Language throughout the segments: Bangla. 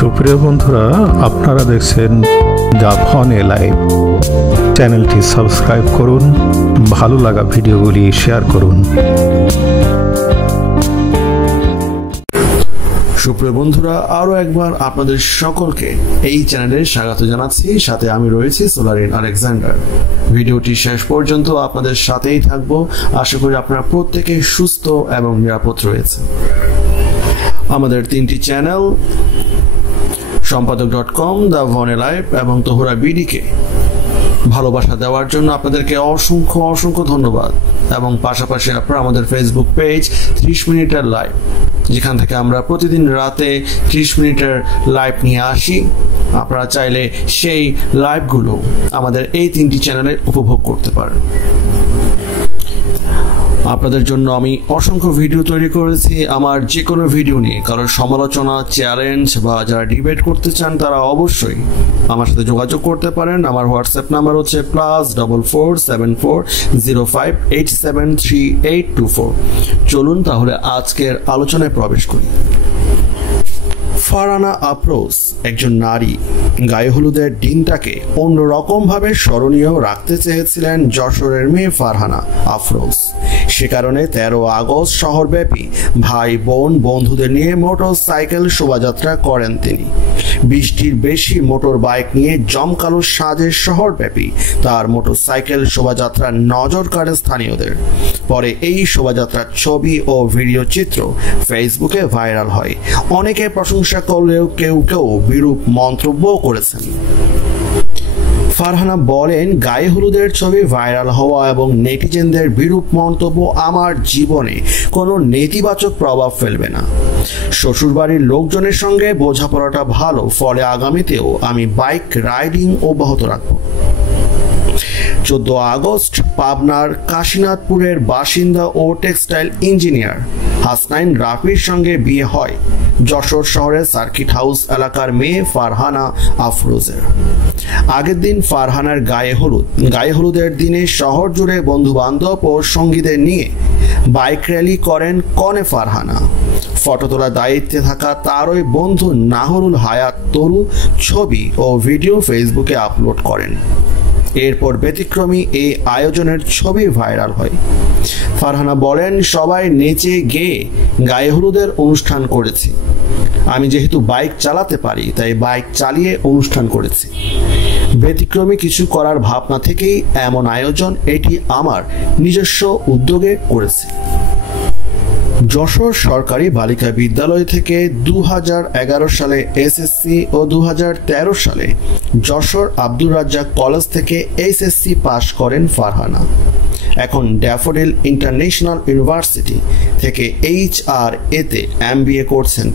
সুপ্রিয় বন্ধুরা, আপনারা দেখছেন জাভন লাইভ। চ্যানেলটি সাবস্ক্রাইব করুন, ভালো লাগা ভিডিওগুলি শেয়ার করুন। সুপ্রিয় বন্ধুরা, আরো একবার আপনাদের সকলকে এই চ্যানেলে স্বাগত জানাচ্ছি। সাথে আমি রয়েছি সোলারিন আলেকজান্ডার। ভিডিওটি শেষ পর্যন্ত আপনাদের সাথেই থাকবো। আশা করি আপনারা প্রত্যেকে সুস্থ এবং নিরাপদ রয়েছে। আমাদের তিনটি চ্যানেল সম্পাদক.com, দ্য ভন লাইভ এবং তোহরা বিডিকে ভালোবাসা দেওয়ার জন্য আপনাদেরকে অসংখ্য ধন্যবাদ। এবং পাশাপাশি আপনারা আমাদের ফেসবুক পেজ 30 মিনিটের লাইভ, যেখান থেকে আমরা প্রতিদিন রাতে 30 মিনিটের লাইভ নিয়ে আসি। আপনারা চাইলে সেই লাইভগুলো আমাদের এই তিনটি চ্যানেলে উপভোগ করতে পারেন। আপনাদের জন্য আমি অসংখ্য ভিডিও তৈরি করেছি। আমার যে কোনো ভিডিও নিয়ে কারোর সমালোচনা, চ্যালেঞ্জ বা যারা ডিবেট করতে চান তারা অবশ্যই আমার সাথে যোগাযোগ করতে পারেন। আমার হোয়াটসঅ্যাপ নাম্বার হচ্ছে +44 74 05 873824। চলুন তাহলে আজকের আলোচনায় প্রবেশ করি। ফারহানা আফরোজ একজন নারী। গায়ে হলুদের দিনটাকে অন্যরকম ভাবে স্মরণীয় রাখতে চেয়েছিলেন যশোরের মেয়ে ফারহানা আফরোজ। সে কারণে 13 আগস্ট শহরব্যাপী ভাই বোন বন্ধুদের নিয়ে মোটর সাইকেল শোভাযাত্রা করেন তিনি। 20টির বেশি মোটর বাইক নিয়ে জমকালো সাজে শহরব্যাপী তার মোটর সাইকেল শোভাযাত্রা নজর কাড়ে স্থানীয়দের। পরে এই শোভাযাত্রার ছবি ও ভিডিও চিত্র ফেসবুকে ভাইরাল হয়। অনেকে প্রশংসা করলেও কেউ বিরূপ মন্তব্য করেছেন। ফারহানা বলেন, গায়ে হলুদের ছবি ভাইরাল হওয়া এবং নেটিজেনদের বিরূপ মন্তব্য আমার জীবনে কোনো নেতিবাচক প্রভাব ফেলবে না। শ্বশুরবাড়ির লোকজনের সঙ্গে বোঝাপড়াটা ভালো, ফলে আগামীতেও আমি বাইক রাইডিং অব্যাহত রাখব। 14 আগস্ট পাবনার কাশীনাথপুরের বাসিন্দা ও টেক্সটাইল ইঞ্জিনিয়ার হাসনাইন রাফির সঙ্গে বিয়ে হয় যশোর শহরের সার্কিট হাউস এলাকার মেয়ে ফারহানা আফরোজের। আগের দিন ফারহানার গায়ে হলুদের দিনে শহর জুড়ে বন্ধু বান্ধব ও সঙ্গীদের নিয়ে বাইক র্যালি করেন কনে ফারহানা। ফটো তোলার দায়িত্বে থাকা তারই বন্ধু নাহরুল হায়াত তরু ছবি ও ভিডিও ফেসবুকে আপলোড করেন। এরপর ব্যতিক্রমী এই আয়োজনের ছবি ভাইরাল হয়। ফারহানা বলেন, সবাই নেচে গেয়ে গায়ে হলুদের অনুষ্ঠান করেছি। আমি যেহেতু বাইক চালাতে পারি তাই বাইক চালিয়ে অনুষ্ঠান করেছি। ব্যতিক্রমী কিছু করার ভাবনা থেকেই এমন আয়োজন, এটি আমার নিজস্ব উদ্যোগে করেছি। যশোর সরকারি বালিকা বিদ্যালয় থেকে 2011 সালে এসএসসি ও 2013 সালে যশোর আব্দুর রাজ্জাক কলেজ থেকে এইচএসসি পাশ করেন ফারহানা। এখন ড্যাফোডিল ইন্টারন্যাশনাল ইউনিভার্সিটি থেকে HRA-তে MBA করছেন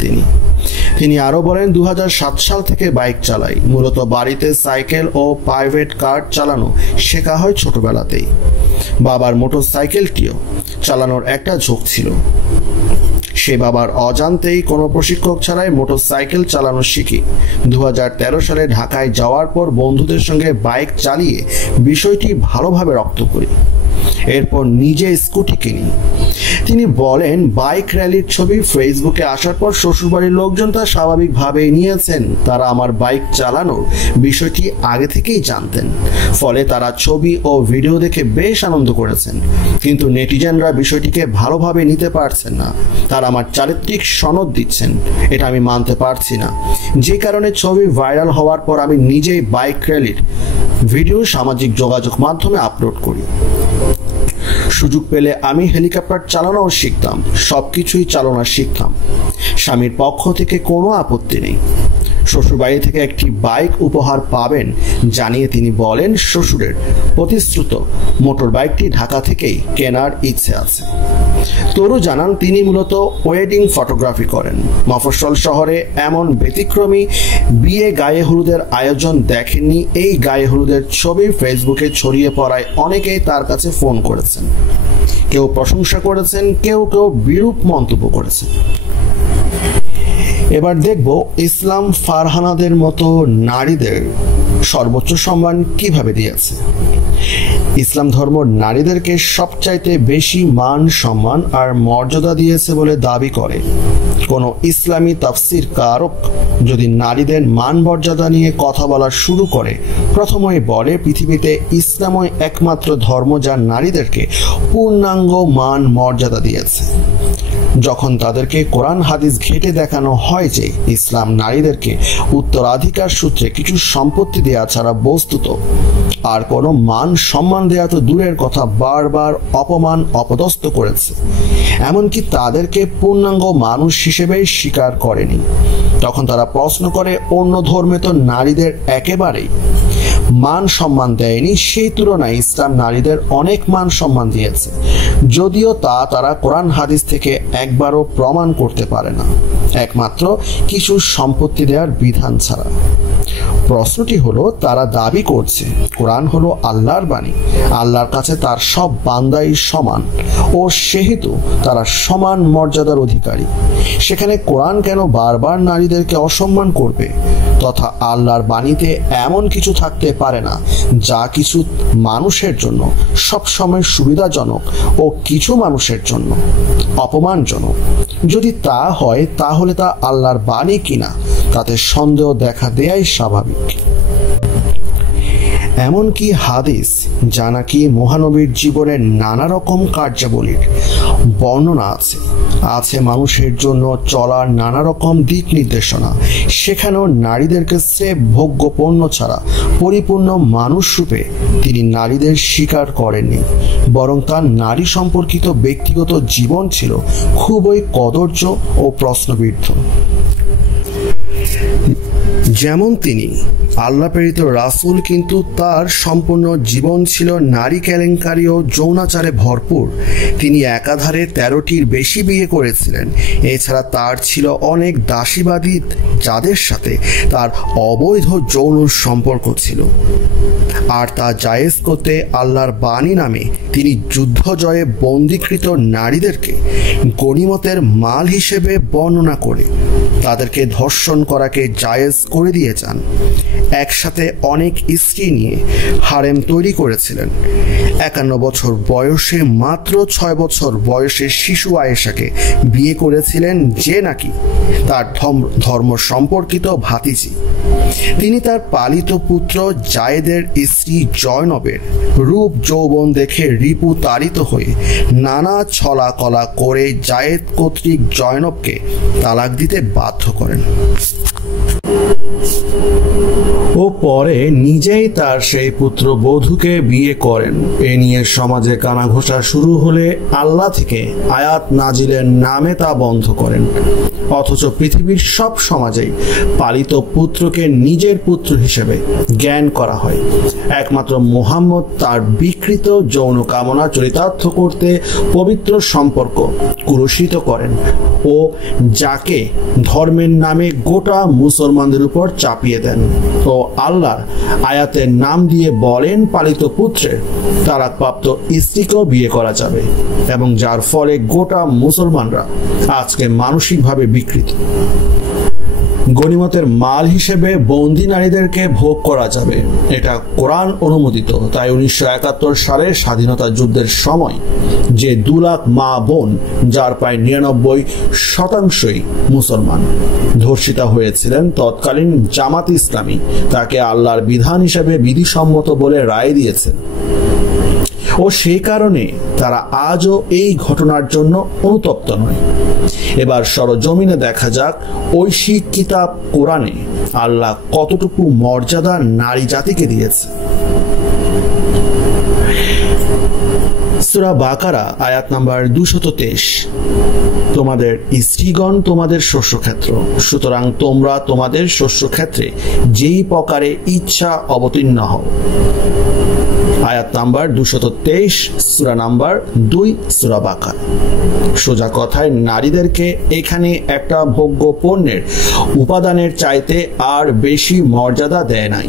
তিনি আরো বলেন, 2007 সাল থেকে বাইক চালাই। মূলত বাড়িতে সাইকেল ও প্রাইভেট কার চালানো শেখা হয় ছোটবেলাতেই। বাবার মোটর সাইকেলটিও চালানোর একটা ঝোঁক ছিল। সে বাবার অজান্তেই কোনো প্রশিক্ষক ছাড়াই মোটর সাইকেল চালানো শিখি। 2013 সালে ঢাকায় যাওয়ার পর বন্ধুদের সঙ্গে বাইক চালিয়ে বিষয়টি ভালোভাবে রপ্ত করি। এরপর নিজে স্কুটি কিনি। তিনি বলেন, বাইক র্যালির ছবি ফেসবুকে আসার পর শ্বশুরবাড়ির লোকজন তা স্বাভাবিকভাবেই নিয়েছেন। তারা আমার বাইক চালানোর বিষয়টি আগে থেকেই জানতেন, ফলে তারা ছবি ও ভিডিও দেখে বেশ আনন্দ করেছেন। কিন্তু নেটিজেনরা বিষয়টিকে ভালোভাবে নিতে পারছেন না। তারা আমার চারিত্রিক সনদ দিচ্ছেন, এটা আমি মানতে পারছি না। যে কারণে ছবি ভাইরাল হওয়ার পর আমি নিজেই বাইক র্যালির ভিডিও সামাজিক যোগাযোগ মাধ্যমে আপলোড করি। সুযোগ পেলে আমি হেলিকপ্টার চালানোও শিখতাম, সবকিছুই চালানো শিখতাম। স্বামীর পক্ষ থেকে কোনো আপত্তি নেই। শ্বশুরবাড়ি থেকে একটি বাইক উপহার পাবেন জানিয়ে তিনি বলেন, শ্বশুরের প্রতিশ্রুত মোটর বাইকটি ঢাকা থেকেই কেনার ইচ্ছে আছে। তরু জানান, তিনি মূলত ওয়েডিং ফটোগ্রাফি করেন। মফস্বল শহরে এমন ব্যতিক্রমী বিয়ে গায়ে হলুদের আয়োজন দেখেননি। এই গায়ে হলুদের ছবি ফেসবুকে ছড়িয়ে পড়ায় অনেকেই তার কাছে ফোন করেছেন। কেউ প্রশংসা করেছেন, কেউ বিরূপ মন্তব্য করেছেন। এবার দেখব ইসলাম ফারহানাদের মতো নারীদের সর্বোচ্চ সম্মান কিভাবে দিয়েছে। ইসলাম ধর্ম নারীদেরকে সবচাইতে বেশি মান সম্মান আর মর্যাদা দিয়েছে বলে দাবি করে কোনো ইসলামী তাফসির কারক যদি নারীদের মান মর্যাদা নিয়ে কথা বলা শুরু করে, প্রথমেই বলে পৃথিবীতে ইসলামই একমাত্র ধর্ম যা নারীদেরকে পূর্ণাঙ্গ মান মর্যাদা দিয়েছে। যখন তাদেরকে কোরআন হাদিস ঘেঁটে দেখানো হয় যে ইসলাম নারীদেরকে উত্তরাধিকার সূত্রে কিছু সম্পত্তি দেয়া ছাড়া বস্তুত আর কোনো মান সম্মান দেয়া তো দূরের কথা, বারবার অপমান অপদস্থ করেছে, এমনকি তাদেরকে পূর্ণাঙ্গ মানুষ হিসেবেই স্বীকার করেনি, তখন তারা প্রশ্ন করে অন্য ধর্মে তো নারীদের একেবারেই মান সম্মান দেয়নি, সেই তুলনায় ইসলাম নারীদের অনেক মান সম্মান দিয়েছে, যদিও তা তারা কোরআন হাদিস থেকে একবারও প্রমাণ করতে পারে না, একমাত্র কিছু সম্পত্তি দেওয়ার বিধান ছাড়া। প্রশ্নটি হলো, তারা দাবি করছে কোরআন হলো আল্লাহর বাণী, আল্লাহর কাছে তার সব বান্দাই সমান ও সেহেতু তারা সমান মর্যাদার অধিকারী, সেখানে কোরআন কেন বারবার নারীদেরকে অসম্মান করবে? তথা আল্লাহর বাণীতে এমন কিছু থাকতে পারে না যা কিছু মানুষের জন্য সবসময় সুবিধাজনক ও কিছু মানুষের জন্য অপমানজনক। যদি তা হয় তাহলে তা আল্লাহর বাণী কিনা তাতে সন্দেহ দেখা দেয়াই স্বাভাবিক। এমনকি হাদিস, যা নাকি মহানবীর জীবনের নানা রকম কার্যাবলীর বর্ণনা আছে মানুষের জন্য চলার নানা রকম দিক নির্দেশনা, সেখানেও নারীদেরকে স্রেফ ভোগ্য পণ্য ছাড়া পরিপূর্ণ মানুষ রূপে তিনি নারীদের স্বীকার করেননি, বরং তার নারী সম্পর্কিত ব্যক্তিগত জীবন ছিল খুবই কদর্য ও প্রশ্নবিদ্ধ। যেমন তিনি আল্লাহ প্রেরিত রাসূল, কিন্তু তার সম্পূর্ণ জীবন ছিল নারী কেলেঙ্কারি ও যৌনাচারে ভরপুর। তিনি একাধারে 13টির বেশি বিয়ে করেছিলেন। এছাড়া তার ছিল অনেক দাসীবাদী যাদের সাথে তার অবৈধ যৌন সম্পর্ক ছিল, আর তা জায়েজ করতে আল্লাহর বাণী নামে তিনি যুদ্ধ জয়ে বন্দীকৃত নারীদেরকে গনিমতের মাল হিসেবে বর্ণনা করে তাদেরকে ধর্ষণ করাকে জায়েজ করে দিয়ে যান। একসাথে অনেক স্ত্রী নিয়ে হারেম তৈরি করেছিলেন। 51 বছর বয়সে মাত্র 6 বছর বয়সে শিশু আয়েশাকে বিয়ে করেছিলেন, যে নাকি তার ধর্ম সম্পর্কিত ভাতিজি। তিনি তার পালিত পুত্র জায়েদের স্ত্রী জয়নবের রূপ যৌবন দেখে রিপু তাড়িত হয়ে নানা ছলা কলা করে জায়েদ কর্তৃক জয়নবকে তালাক দিতে বাধ্য করেন ও পরে নিজেই তার সেই পুত্র বধূকে বিয়ে করেন। এ নিয়ে সমাজে কানাঘোষা শুরু হলে আল্লাহ থেকে আয়াত নাজিলের নামে তা বন্ধ করেন। অথচ পৃথিবীর সব সমাজেই পালিত পুত্রকে নিজের পুত্র হিসেবে জ্ঞান করা হয়। একমাত্র মুহাম্মদ তার বিকৃত যৌন কামনা চরিতার্থ করতে পবিত্র সম্পর্ক কুলুষিত করেন ও যাকে ধর্মের নামে গোটা মুসলমানদের উপর চাপিয়ে দেন ও আল্লাহর আয়াতের নাম দিয়ে বলেন পালিত পুত্রের তালাকপ্রাপ্ত স্ত্রীকেও বিয়ে করা যাবে, এবং যার ফলে গোটা মুসলমানরা আজকে মানসিকভাবে বিকৃত। গনিমতের মাল হিসেবে বন্দী নারীদেরকে ভোগ করা যাবে, এটা কোরআন অনুমোদিত। তাই 1971 সালের স্বাধীনতা যুদ্ধের সময় যে 2 লাখ মা বোন, যার প্রায় 99% মুসলমান, ধর্ষিতা হয়েছিলেন, তৎকালীন জামাত ইসলামী তাকে আল্লাহর বিধান হিসেবে বিধিসম্মত বলে রায় দিয়েছেন ও সেই কারণে তারা আজও এই ঘটনার জন্য অনুতপ্ত নয়। এবার সরজমিনে দেখা যাক ঐশিক কিতাব কোরআনে আল্লাহ কতটুকু মর্যাদা নারী জাতিকে দিয়েছে। সূরা বাকারা আয়াত নাম্বার 223, তোমাদের স্ত্রীগণ তোমাদের শস্যক্ষেত্র, সুতরাং তোমরা তোমাদের শস্যক্ষেত্রে যেই প্রকারে ইচ্ছা অবতীর্ণ হও। আয়াত নাম্বার 223, সূরা নাম্বার 2, সূরা বাকারা। সোজা কথায় নারীদেরকে এখানে একটা ভোগ্য পণ্যের উপাদানের চাইতে আর বেশি মর্যাদা দেয় নাই।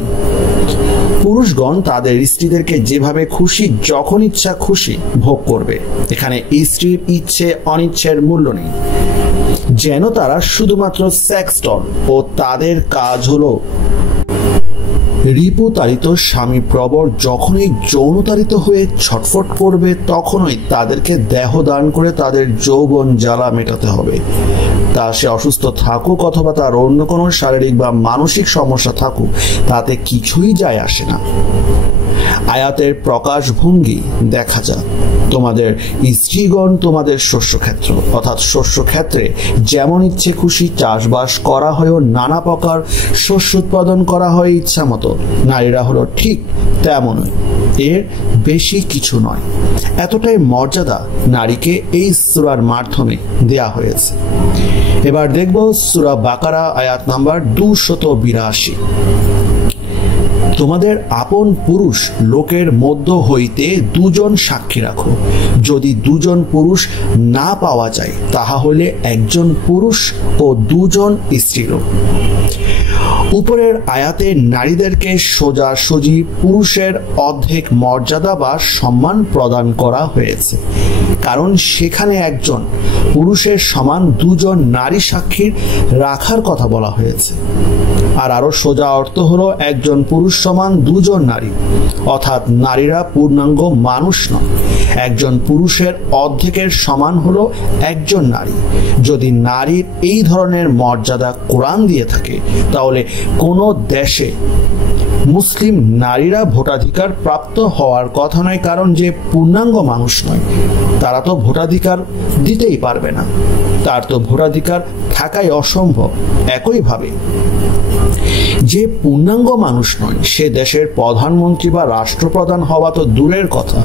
পুরুষগণ তাদের স্ত্রীদেরকে যেভাবে খুশি যখন ইচ্ছা খুশি ভোগ করবে। এখানে স্ত্রীর ইচ্ছে অনিচ্ছের মূল্য নেই, যেন তারা শুধুমাত্র সেক্স টল ও তাদের কাজ হলো রিপুতাড়িত স্বামী প্রবর যখনই যৌনতাড়িত হয়ে ছটফট করবে তখনই তাদেরকে দেহ দান করে তাদের যৌবন জ্বালা মেটাতে হবে। তা সে অসুস্থ থাকুক অথবা তার অন্য কোনো শারীরিক বা মানসিক সমস্যা থাকুক, তাতে কিছুই যায় আসে না। আয়াতের প্রকাশভঙ্গি দেখা যাক। তোমাদের স্ত্রীগণ তোমাদের শস্যক্ষেত্র, অর্থাৎ শস্যক্ষেত্রে যেমন ইচ্ছে খুশি চাষবাস করা হয় ও নানা প্রকার শস্য উৎপাদন করা হয় ইচ্ছা মতো, নারীরা হলো ঠিক তেমনই, এর বেশি কিছু নয়। এতটাই মর্যাদা নারীকে এই সূরার মাধ্যমে দেয়া হয়েছে। এবার দেখব সূরা বাকারা আয়াত নাম্বার 282। তোমাদের আপন পুরুষ লোকের মধ্য হইতে দুজন সাক্ষী রাখো। যদি দুজন পুরুষ না পাওয়া যায় তাহা হলে একজন পুরুষ ও দুজন স্ত্রীলোক। উপরের আয়াতে নারীদেরকে সোজাসুজি পুরুষের অর্ধেক মর্যাদা বা সম্মান প্রদান করা হয়েছে, কারণ সেখানে একজন পুরুষের সমান দুজন নারী সাক্ষী রাখার কথা বলা হয়েছে। আর আরো সোজা অর্থ হলো একজন পুরুষ সমান দুজন নারী, অর্থাৎ নারীরা পূর্ণাঙ্গ মানুষ নয়। একজন পুরুষের অর্ধেকের সমান হলো একজন নারী। যদি নারীর এই ধরনের মর্যাদা কোরআন দিয়ে থাকে, তাহলে কোনো দেশে মুসলিম নারীরা ভোটাধিকার প্রাপ্ত হওয়ার কথা নয়, কারণ যে পূর্ণাঙ্গ মানুষ নয় তারা তো ভোটাধিকার দিতেই পারবে না, তার তো ভোটাধিকার থাকাই অসম্ভব। একইভাবে যে পূর্ণাঙ্গ মানুষ নয় সে দেশের প্রধানমন্ত্রী বা রাষ্ট্রপ্রধান হওয়া তো দূরের কথা,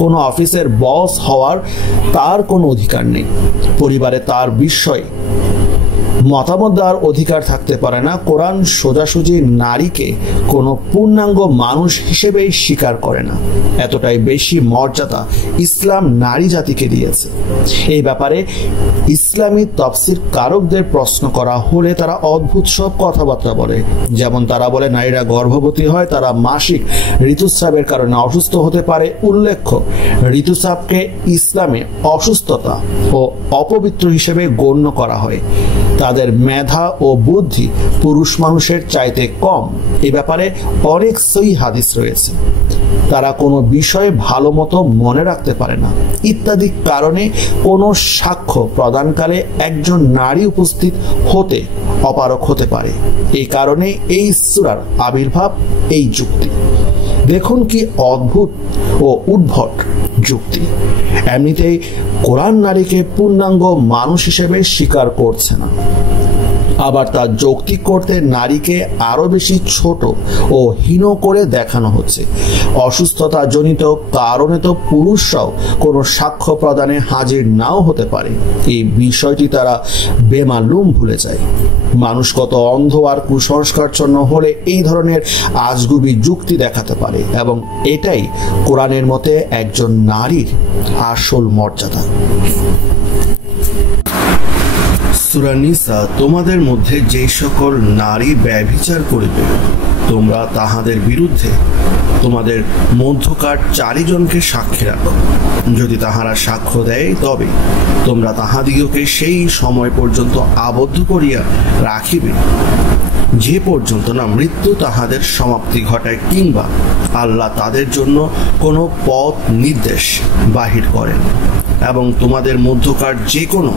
কোনো অফিসের বস হওয়ার তার কোনো অধিকার নেই। পরিবারে তার বিষয়ে মতামত দেওয়ার অধিকার থাকতে পারে না। কোরআন সোজাসুজি নারীকে কোনো পূর্ণাঙ্গ মানুষ হিসেবেই স্বীকার করে না। এতটাই বেশি মর্যাদা ইসলাম নারী জাতিকে দিয়েছে। এই ব্যাপারে ইসলামী তাফসীর কারকদের প্রশ্ন করা হলে তারা অদ্ভুত সব কথাবার্তা বলে। যেমন তারা বলে নারীরা গর্ভবতী হয়, তারা মাসিক ঋতুস্রাবের কারণে অসুস্থ হতে পারে। উল্লেখ্য, ঋতুস্রাবকে ইসলামে অসুস্থতা ও অপবিত্র হিসেবে গণ্য করা হয়। তাদের মেধা ও বুদ্ধি পুরুষ মানুষের চাইতে কম, এ ব্যাপারে অনেক সহিহ হাদিস রয়েছে। তারা কোনো বিষয়ে ভালো মতো মনে রাখতে পারে না ইত্যাদি কারণে কোনো সাক্ষ্য প্রদানকালে একজন নারী উপস্থিত হতে অপারগ হতে পারে। এই কারণে এই সূরার আবির্ভাব এই যুক্তি। দেখুন কি অদ্ভুত ও উদ্ভট যুক্তি। এমনিতেই কোরআন নারীকে পূর্ণাঙ্গ মানুষ হিসেবে স্বীকার করছে না, আবার তার যৌক্তিক করতে নারীকে আরো বেশি ছোট ও হীন করে দেখানো হচ্ছে। অসুস্থতা জনিত কারণে তো পুরুষরাও কোনো সাক্ষ্য প্রদানে হাজির নাও হতে পারে। এই বিষয়টি তারা বেমালুম ভুলে যায়। মানুষ কত অন্ধ আর কুসংস্কারচ্ছন্ন হলে এই ধরনের আজগুবি যুক্তি দেখাতে পারে, এবং এটাই কোরআনের মতে একজন নারীর আসল মর্যাদা। সূরা নিসা, তোমাদের মধ্যে যে সকল নারী ব্যভিচার করিবে তোমরা তাহাদের বিরুদ্ধে তোমাদের মধ্যকার 4 জনকে সাক্ষী রাখো। যদি তাহারা সাক্ষ্য দেয় তবে তোমরা তাহাদিগকে সেই সময় পর্যন্ত আবদ্ধ করিয়া রাখিবে যে পর্যন্ত না মৃত্যু তাহাদের সমাপ্তি ঘটায়, কিংবা আল্লাহ তাদের জন্য কোনো পথ নির্দেশ বাহির করেন। এবং তোমাদের মধ্যকার যে কোনো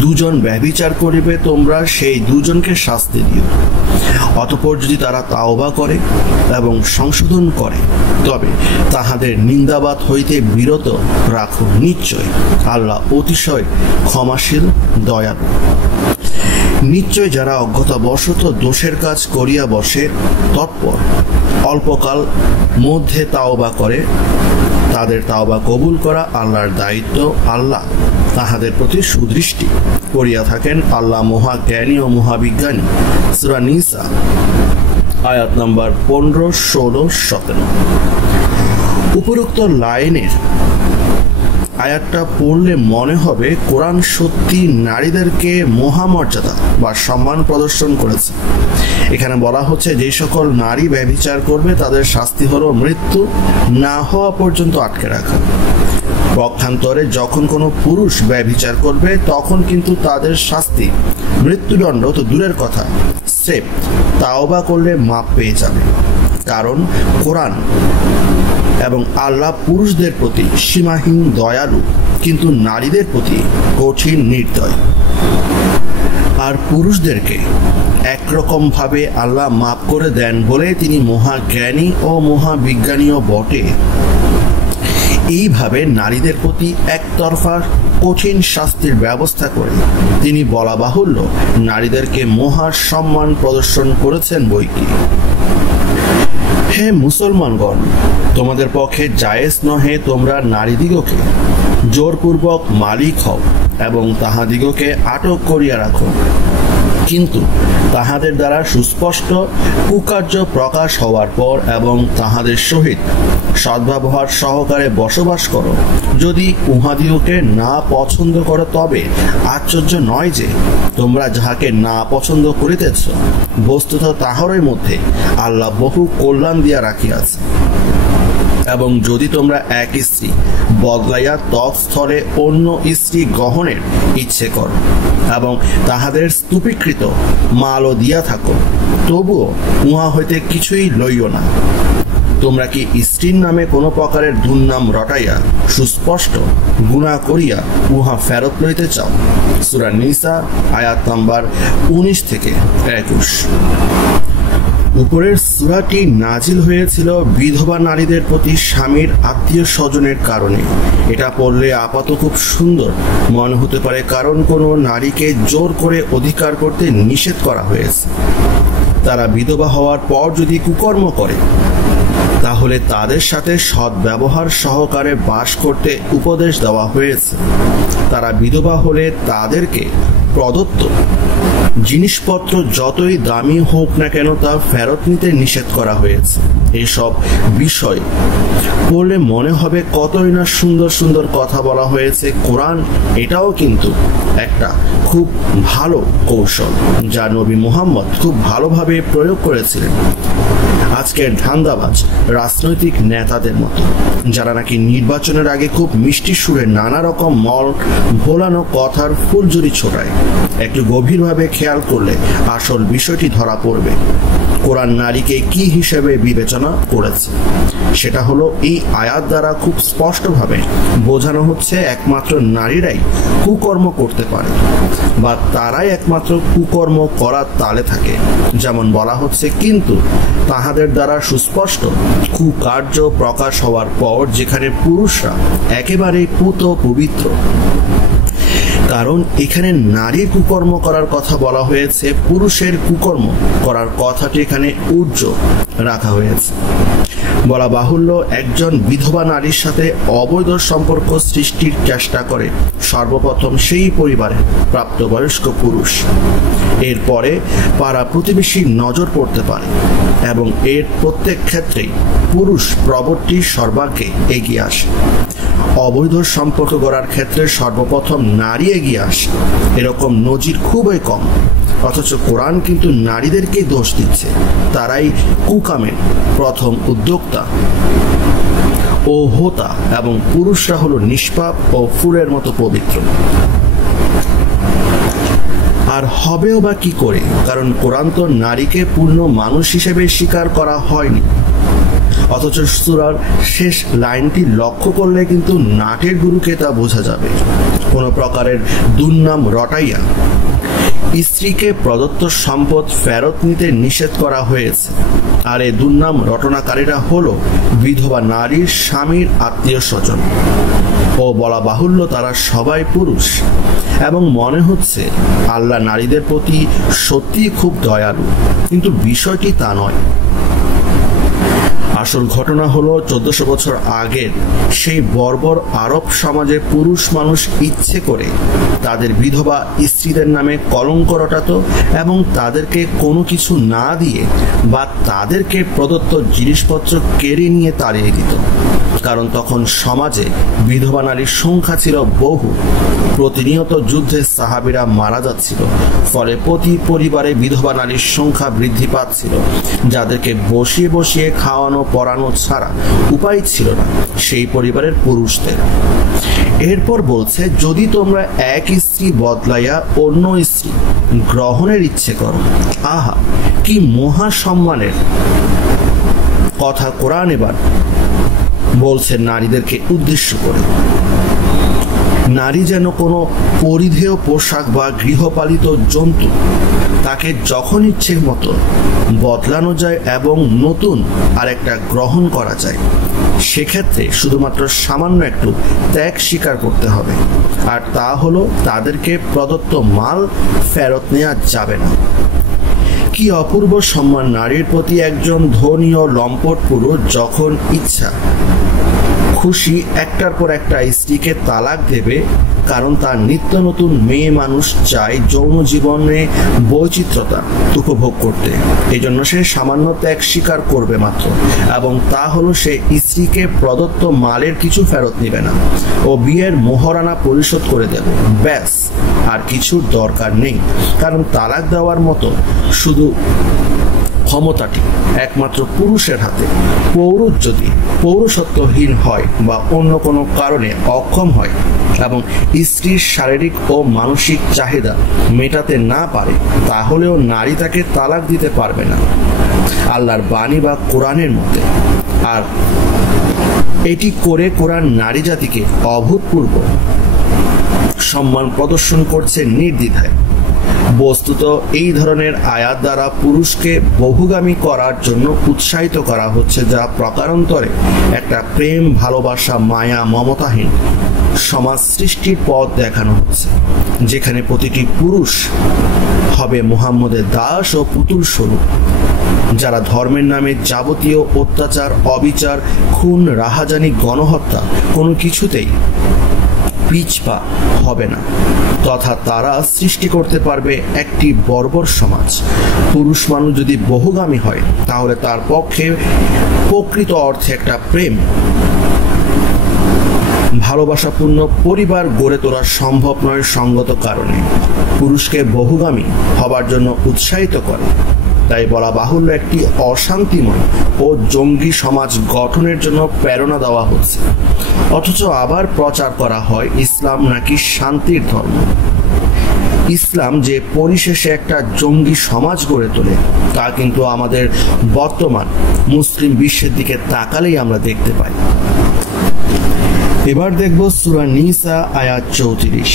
2 জন ব্যভিচার করিবে তোমরা সেই 2 জনকে শাস্তি দিও। অতঃপর যদি তারা তাওবা করে এবং সংশোধন করে তবে তাহাদের নিন্দাবাদ হইতে বিরত রাখো। নিশ্চয় আল্লাহ অতিশয় ক্ষমাশীল দয়ালু। নিশ্চয় যারা অজ্ঞতাবশত দোষের কাজ করিয়া বসে তৎপর অল্পকাল মধ্যে তাওবা করে, তাদের তাওবা কবুল করা আল্লাহর দায়িত্ব। আল্লাহ তাহাদের প্রতি সুদৃষ্টি করিয়া থাকেন। আল্লাহ মহা জ্ঞানী ও মহাবিজ্ঞানী। সূরা নিসা আয়াত নাম্বার 15, 16, 17। উপরোক্ত লাইনের আয়াতটা পড়লে মনে হবে কোরআন সত্যি নারীদেরকে মহামর্যাদা বা সম্মান প্রদর্শন করেছে। এখানে বলা হচ্ছে যে সকল নারী ব্যভিচার করবে তাদের শাস্তি হলো মৃত্যু না হওয়া পর্যন্ত আটকে রাখা। পক্ষান্তরে যখন কোনো পুরুষ ব্যভিচার করবে তখন কিন্তু তাদের শাস্তি মৃত্যুদণ্ড তো দূরের কথা, স্রেফ তাওবা করলে মাপ পেয়ে যাবে। কারণ কোরআন এবং আল্লাহ পুরুষদের প্রতি সীমাহীন দয়ালু, কিন্তু নারীদের প্রতি কঠিন নির্দয়। আর পুরুষদেরকে একরকম ভাবে আল্লাহ মাফ করে দেন বলে তিনি মহাজ্ঞানী ও মহাবিজ্ঞানীও বটে। এইভাবে নারীদের প্রতি একতরফা কঠিন শাস্তির ব্যবস্থা করে তিনি বলা বাহুল্য নারীদেরকে মহা সম্মান প্রদর্শন করেছেন বইকি। হে মুসলমানগণ, তোমাদের পক্ষে জায়েজ নহে তোমরা নারীদিগকে জোরপূর্বক মালিক হও এবং তাহাদিগকে আটক করিয়া রাখো, কিন্তু তাহাদের দ্বারা সুস্পষ্ট কুকার্য প্রকাশ হওয়ার পর এবং তাহাদের সহিত সদ্ব্যবহার সহকারে বসবাস করো। যদি উহাদিগকে না পছন্দ করো তবে আশ্চর্য নয় যে তোমরা যাহাকে না পছন্দ করিতেছ বস্তুত তাহারই মধ্যে আল্লাহ বহু কল্যাণ দিয়া রাখিয়াছে। এবং যদি তোমরা এক স্ত্রী বদলাইয়া তৎস্থলে অন্য স্ত্রী গ্রহণের ইচ্ছে করো এবং তাহাদের স্তূপীকৃত মালও দিয়া থাকো, তবুও উহা হইতে কিছুই লইও না। তোমরা কি স্ত্রীর নামে কোনো প্রকারের দুর্নাম রটাইয়া সুস্পষ্ট গুনাহ করিয়া উহা ফেরত লইতে চাও? সূরা নিসা আয়াত নাম্বার 19 থেকে 21। উপরের সূরাটি নাজিল হয়েছিল বিধবা নারীদের প্রতি স্বামীর আত্মীয় স্বজনের কারণে। এটা পড়লে আপাত খুব সুন্দর মনে হতে পারে, কারণ কোনো নারীকে জোর করে অধিকার করতে নিষেধ করা হয়েছে। তারা বিধবা হওয়ার পর যদি কুকর্ম করে তাহলে তাদের সাথে সদ্ব্যবহার সহকারে বাস করতে উপদেশ দেওয়া হয়েছে। তারা বিধবা হলে তাদেরকে প্রদত্ত জিনিসপত্র যতই দামি হোক না কেন তা ফেরত নিতে নিষেধ করা হয়েছে। এসব বিষয় পড়লে মনে হবে কতই না সুন্দর সুন্দর কথা বলা হয়েছে। কোরআন এটাও কিন্তু একটা খুব ভালো কৌশল যা নবী মুহাম্মদ খুব ভালোভাবে প্রয়োগ করেছিলেন আজকের ধান্দাবাজ রাজনৈতিক নেতাদের মতো, যারা নাকি নির্বাচনের আগে খুব মিষ্টি সুরে নানা রকম মল ভোলানো কথার ফুলঝুরি ছোটায়। একটু গভীরভাবে খেয়াল করলে আসল বিষয়টি ধরা পড়বে। কোরআন নারীকে কি হিসেবে বিবেচনা করেছে সেটা হলো এই আয়াত দ্বারা খুব স্পষ্টভাবে বোঝানো হচ্ছে একমাত্র নারীরাই কুকর্ম করতে পারে বা তারাই একমাত্র কুকর্ম করার তালে থাকে। যেমন বলা হচ্ছে, কিন্তু তাহাদের দ্বারা সুস্পষ্ট কুকার্য প্রকাশ হওয়ার পর যেখানে পুরুষরা একেবারে পুত পবিত্র। কারণ এখানে নারীর কুকর্ম করার কথা বলা হয়েছে, পুরুষের কুকর্ম করার কথাটি এখানে ঊর্ধ্ব রাখা হয়েছে। বলা বাহুল্য, একজন বিধবা নারীর সাথে অবৈধ সম্পর্ক সৃষ্টির চেষ্টা করে সর্বপ্রথম সেই পরিবারের প্রাপ্তবয়স্ক পুরুষ। এরপরে পাড়া প্রতিবেশীর নজর পড়তে পারে এবং এর প্রত্যেক ক্ষেত্রেই পুরুষ প্রবর্তী সর্বাগ্রে এগিয়ে আসে। অবৈধ সম্পর্ক গড়ার ক্ষেত্রে সর্বপ্রথম নারী এগিয়ে আসে, এরকম নজির খুবই কম। অথচ কোরআন কিন্তু নারীদেরকেই দোষ দিচ্ছে, তারাই কুকামের প্রথম উদ্যোক্তা ও হোতা এবং পুরুষরা হলো নিষ্পাপ ও ফুলের মতো পবিত্র। আর হবেও বা কি করে, কারণ কোরআন তো নারীকে পূর্ণ মানুষ হিসেবে স্বীকার করা হয়নি। অথচ সূরার শেষ লাইনটি লক্ষ্য করলে কিন্তু নাটের গুরুকে তা বোঝা যাবে। কোন প্রকারের দুর্নাম রটাইয়া স্ত্রীকে প্রদত্ত সম্পদ ফেরত নিতে নিষেধ করা হয়েছে। আর এই দুর্নাম রটনাকারীরা হলো বিধবা নারীর স্বামীর আত্মীয় স্বজন ও বলা বাহুল্য তারা সবাই পুরুষ। এবং মনে হচ্ছে আল্লাহ নারীদের প্রতি সত্যিই খুব দয়ালু, কিন্তু বিষয়টি তা নয়। আসল ঘটনা হলো 1400 বছর আগের সেই বর্বর আরব সমাজে পুরুষ মানুষ ইচ্ছে করে তাদের বিধবা স্ত্রীদের নামে কলঙ্ক রটাতো এবং তাদেরকে কোনো কিছু না দিয়ে বা তাদেরকে প্রদত্ত জিনিসপত্র কেড়ে নিয়ে তাড়িয়ে দিত। কারণ তখন সমাজে বিধবা নারীর সংখ্যা ছিল বহু। প্রতিনিয়ত যুদ্ধে সাহাবীরা মারা যাচ্ছিল, ফলে প্রতি পরিবারে বিধবা নারীর সংখ্যা বৃদ্ধি পাচ্ছিল, যাদেরকে বসিয়ে বসিয়ে খাওয়ানো পড়ানো ছাড়া উপায় ছিল না সেই পরিবারের পুরুষদের। এরপর বলছে, যদি তোমরা এক স্ত্রী বদলাইয়া অন্য স্ত্রী গ্রহণের ইচ্ছে করো। আহা, কি মহা সম্মানের কথা কোরআন এবার বলছে নারীদেরকে উদ্দেশ্য করে। নারী যেন কোনো পরিধেয় পোশাক বা গৃহপালিত জন্তু, তাকে যখন ইচ্ছে মতো বদলানো যায় এবং নতুন আরেকটা গ্রহণ করা যায়। সেক্ষেত্রে শুধুমাত্র সামান্য একটু ত্যাগ স্বীকার করতে হবে, আর তা হলো তাদেরকে প্রদত্ত মাল ফেরত নেওয়া যাবে না। কি অপূর্ব সম্মান নারীর প্রতি একজন ধনী ও লম্পট পুরুষ যখন ইচ্ছা খুশি একটার পর একটা স্ত্রীকে তালাক দেবে, কারণ তার নিত্য নতুন মেয়ে মানুষ চায় যৌন জীবনে বৈচিত্র্যতা উপভোগ করতে। এই জন্য সে সামান্য ত্যাগ স্বীকার করবে মাত্র, এবং তা হলো সে স্ত্রীকে প্রদত্ত মালের কিছু ফেরত নেবে না ও বিয়ের মোহরানা পরিশোধ করে দেবে, ব্যাস, আর কিছু দরকার নেই। কারণ তালাক দেওয়ার মতো শুধু ক্ষমতাটি একমাত্র পুরুষের হাতে। পুরুষ যদি পৌরসত্বহীন হয় বা অন্য কোনো কারণে অক্ষম হয় এবং স্ত্রীর শারীরিক ও মানসিক চাহিদা মেটাতে না পারে, তাহলেও নারী তাকে তালাক দিতে পারবে না আল্লাহর বাণী বা কোরআনের মধ্যে। আর এটি করে কোরআন নারী জাতিকে অভূতপূর্ব সম্মান প্রদর্শন করছে নির্দ্বিধায়। বস্তুত এই ধরনের আয়াত দ্বারা পুরুষকে বহুগামী করার জন্য উৎসাহিত করা হচ্ছে, যা প্রকারান্তরে একটা প্রেম, ভালোবাসা, মায়া, মমতাহীন সমাজ সৃষ্টির পথ দেখানো হচ্ছে, যেখানে প্রতিটি পুরুষ হবে মুহাম্মদের দাস ও পুতুল স্বরূপ, যারা ধর্মের নামে যাবতীয় অত্যাচার, অবিচার, খুন, রাহাজানি, গণহত্যা কোনো কিছুতেই পিছপা হবে না, তথা তারা সৃষ্টি করতে পারবে একটি বর্বর সমাজ। পুরুষ মানুষ যদি বহুগামী হয়, তাহলে তার পক্ষে প্রকৃত অর্থে একটা প্রেম, ভালোবাসাপূর্ণ পরিবার গড়ে তোলা সম্ভব নয় সঙ্গত কারণে। পুরুষকে বহুগামী হবার জন্য উৎসাহিত করে, তাই বলা বাহুল্য একটি অশান্তিময় ও জঙ্গি সমাজ গঠনের জন্য প্রেরণা দেওয়া হচ্ছে। অথচ আবার প্রচার করা হয় ইসলাম নাকি শান্তির ধর্ম। ইসলাম যে পরিশেষে একটা জঙ্গি সমাজ গড়ে তোলে, তা কিন্তু আমাদের বর্তমান মুসলিম বিশ্বের দিকে তাকালেই আমরা দেখতে পাই। এবার দেখব সূরা নিসা আয়াত 34।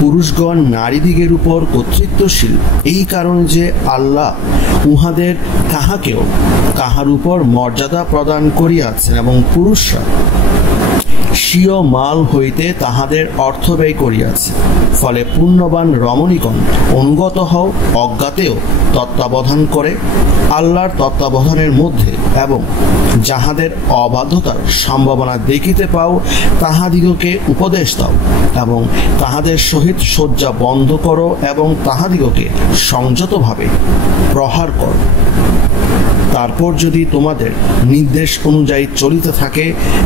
পুরুষগণ নারীদিগের উপর কর্তৃত্বশীল এই কারণে যে আল্লাহ উহাদের কাহাকেও কাহার উপর মর্যাদা প্রদান করিয়াছেন, এবং পুরুষরা স্বীয় মাল হইতে তাহাদের অর্থ ব্যয় করিয়াছে। ফলে পুণ্যবান রমণীগণ অনুগত হও, অজ্ঞাতেও তত্ত্বাবধান করে আল্লাহর তত্ত্বাবধানের মধ্যে, এবং যাহাদের অবাধ্যতার সম্ভাবনা দেখিতে পাও তাহাদিগকে উপদেশ দাও, এবং তাহাদের সহিত শয্যা বন্ধ করো, এবং তাহাদিগকে সংযতভাবে প্রহার করো। তারপর যদি তোমাদের নির্দেশ অনুযায়ী চলিতে থাকে,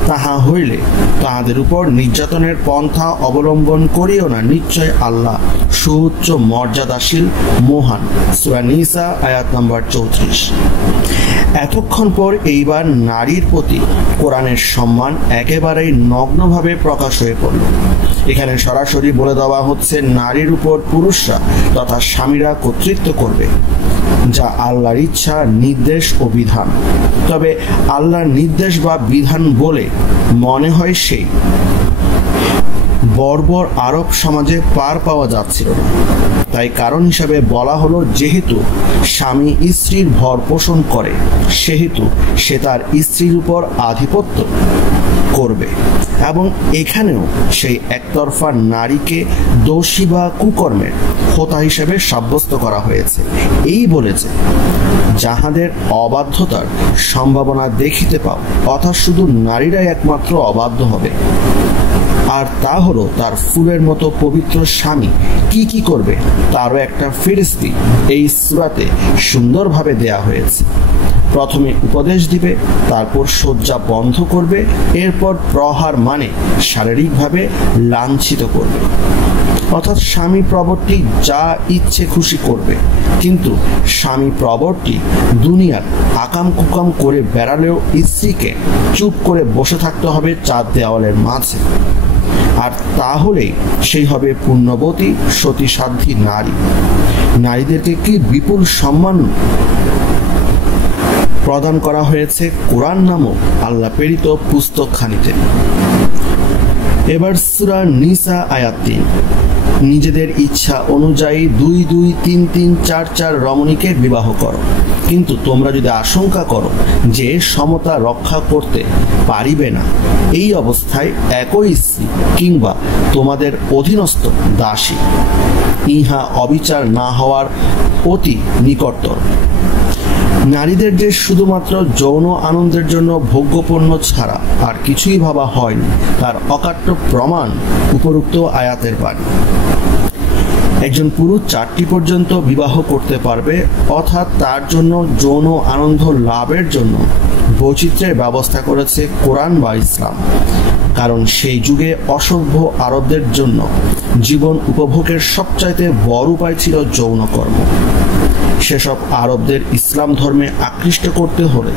তাহা হইলে তাহাদের উপর নির্যাতনের পন্থা অবলম্বন করিও না। নিশ্চয় আল্লাহ সুউচ্চ মর্যাদাশীল, মহান। সূরা নিসা আয়াত নম্বর 34। এতক্ষণ পর এইবার নারীর প্রতি কোরআনের সম্মান একেবারেই নগ্নভাবে প্রকাশ হয়ে পড়ল। এখানে সরাসরি বলে দেওয়া হচ্ছে নারীর উপর পুরুষরা তথা স্বামীরা কর্তৃত্ব করবে, যা আল্লাহর ইচ্ছা, নির্দেশ ও বিধান। তবে আল্লাহর নির্দেশ বা বিধান বলে মনে হয় সেই বর্বর আরব সমাজে পার পাওয়া যাচ্ছিল না। তাই কারণ হিসাবে বলা হলো, যেহেতু স্বামী স্ত্রীর ভর পোষণ করে, সেহেতু সে তার স্ত্রীর উপর আধিপত্য করবে, এবং এখানেও সেই একতরফা নারীকে দোষী বা কুকর্মের হোতা হিসেবে সাব্যস্ত করা হয়েছে। এই বলেছে, যাহাদের অবাধ্যতার সম্ভাবনা দেখিতে পাও, অর্থাৎ শুধু নারীরাই একমাত্র অবাধ্য হবে, আর তা হলো তার ফুলের মতো পবিত্র স্বামী কি কি করবে তারও একটা ফিরিস্তি এই সূরাতে সুন্দরভাবে দেয়া হয়েছে। প্রথমে উপদেশ দিবে, তারপর শয্যা বন্ধ করবে, এরপর প্রহার মানে শারীরিকভাবে লাঞ্ছিত করবে। অর্থাৎ স্বামী প্রবর্তী যা ইচ্ছে খুশি করবে, কিন্তু স্বামী প্রবর্তী দুনিয়ার আকাম কুকাম করে বেড়ালেও স্ত্রীকে চুপ করে বসে থাকতে হবে চার দেওয়ালের মাঝে। আর তাহলেই সেই হবে পুণ্যবতী সতীসাধ্বী নারী। নারীদেরকে কি বিপুল সম্মান প্রদান করা হয়েছে কোরআন নামক আল্লাহ প্রেরিত পুস্তকখানিতে। এবার সূরা নিসা আয়াত ৩। নিজেদের ইচ্ছা অনুযায়ী ২, ২, ৩, ৩, ৪, ৪ রমণীকে বিবাহ করো, কিন্তু তোমরা যদি আশঙ্কা করো যে সমতা রক্ষা করতে পারিবে না, এই অবস্থায় একই স্ত্রী কিংবা তোমাদের অধীনস্থ দাসী ইহা অবিচার না হওয়ার অতি নিকটতর। নারীদের যে শুধুমাত্র যৌন আনন্দের জন্য ভোগ্যপণ্য ছাড়া আর কিছুই ভাবা হয়নি, তার অকাট্য প্রমাণ উপরোক্ত আয়াতের বাণী। একজন পুরুষ ৪টি পর্যন্ত বিবাহ করতে পারবে, অর্থাৎ তার জন্য যৌন আনন্দ লাভের জন্য বৈচিত্র্যের ব্যবস্থা করেছে কোরআন বা ইসলাম। কারণ সেই যুগে অসভ্য আরবদের জন্য জীবন উপভোগের সবচাইতে বড় উপায় ছিল যৌনকর্ম। সেসব আরবদের ইসলাম ধর্মে আকৃষ্ট করতে হলে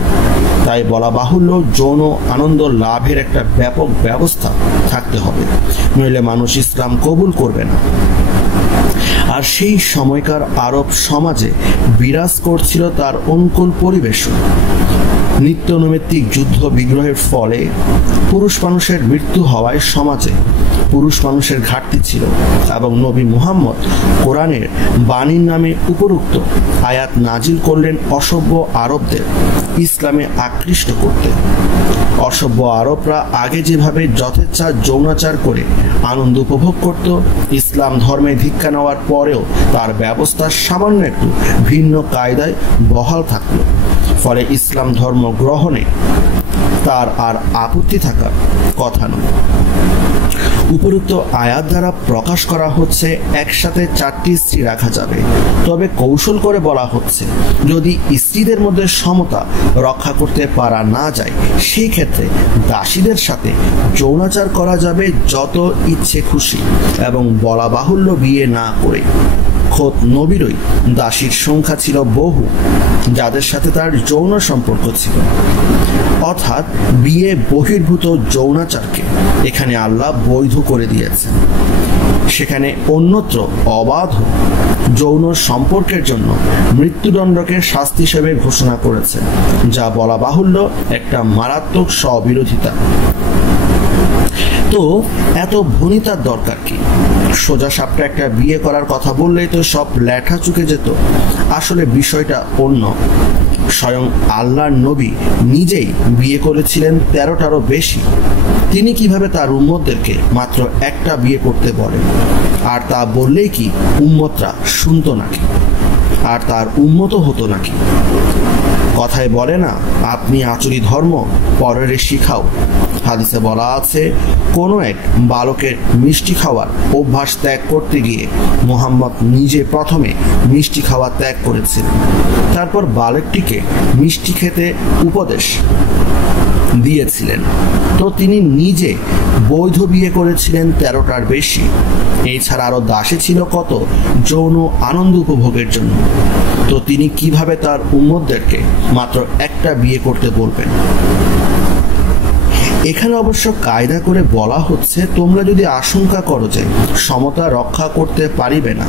তাই বলা বাহুল্য যৌন আনন্দ লাভের একটা ব্যাপক ব্যবস্থা থাকতে হবে, নইলে মানুষ ইসলাম কবুল করবে না। আর সেই সময়কার আরব সমাজে বিরাজ করছিল তার অনুকূল পরিবেশ। নিত্য নৈমিত্তিক যুদ্ধ বিগ্রহের ফলে পুরুষ মানুষের মৃত্যু হওয়ায় সমাজে পুরুষ মানুষের ঘাটতি ছিল, এবং নবী মুহাম্মদ কোরআনের বাণীর নামে উপরোক্ত আয়াত নাজিল করলেন অসভ্য আরবদের ইসলামে আকৃষ্ট করতে। অসভ্য আরবরা আগে যেভাবে যথেচ্ছা যৌনাচার করে আনন্দ উপভোগ করত, ইসলাম ধর্মে দীক্ষা নেওয়ার পরেও তার ব্যবস্থা সামান্য একটু ভিন্ন কায়দায় বহাল থাকল। ফলে ইসলাম ধর্ম গ্রহণে তার আর আপত্তি থাকার কথা নয়। উপরোক্ত আয়াত দ্বারা প্রকাশ করা হচ্ছে একসাথে ৪টি স্ত্রী রাখা যাবে, তবে কৌশল করে বলা হচ্ছে যদি স্ত্রীদের মধ্যে সমতা রক্ষা করতে পারা না যায়, সেই ক্ষেত্রে দাসীদের সাথে যৌনাচার করা যাবে যত ইচ্ছে খুশি, এবং বলা বাহুল্য বিয়ে না করে। খোদ নবীরই দাসীর সংখ্যা ছিল বহু, যাদের সাথে তার যৌন সম্পর্ক ছিল। অর্থাৎ বিয়ে বহির্ভূত যৌনাচারকে এখানে আল্লাহ বৈধ করে দিয়েছেন। সেখানে অন্যত্র অবাধ যৌন সম্পর্কের জন্য মৃত্যুদণ্ডকে শাস্তি হিসেবে ঘোষণা করেছে, যা বলা বাহুল্য একটা মারাত্মক স্ববিরোধিতা। তো এত ভনিতার দরকার কি? সোজা সাপটা একটা বিয়ে করার কথা বললেই তো সব লেঠা চুকে যেত। আসলে বিষয়টা অন্য। স্বয়ং আল্লাহর নবী নিজেই বিয়ে করেছিলেন 13টারও বেশি। তিনি কিভাবে তার উম্মতদেরকে মাত্র একটা বিয়ে করতে বলেন? আর তা বললেই কি উম্মতরা শুনতো নাকি? আর তার উম্মত হতো নাকি? কথায় বলে না, আপনি আচরি ধর্ম পরের শিখাও। হাদিসে বলা আছে, কোনো এক বালকের মিষ্টি খাওয়ার অভ্যাস ত্যাগ করতে গিয়ে মুহাম্মদ নিজে প্রথমে মিষ্টি খাওয়া ত্যাগ করেছিলেন। তারপর বালকটিকে মিষ্টি খেতে উপদেশ দিয়েছিলেন। তো তিনি নিজে বৈধ বিয়ে করেছিলেন 13টার বেশি। এছাড়া আরো দাসী ছিল কত যৌন আনন্দ উপভোগের জন্য। তো তিনি কিভাবে তার উম্মতদেরকে মাত্র একটা বিয়ে করতে বলবেন? এখানে অবশ্য কায়দা করে বলা হচ্ছে, তোমরা যদি আশঙ্কা করো যে সমতা রক্ষা করতে পারিবে না,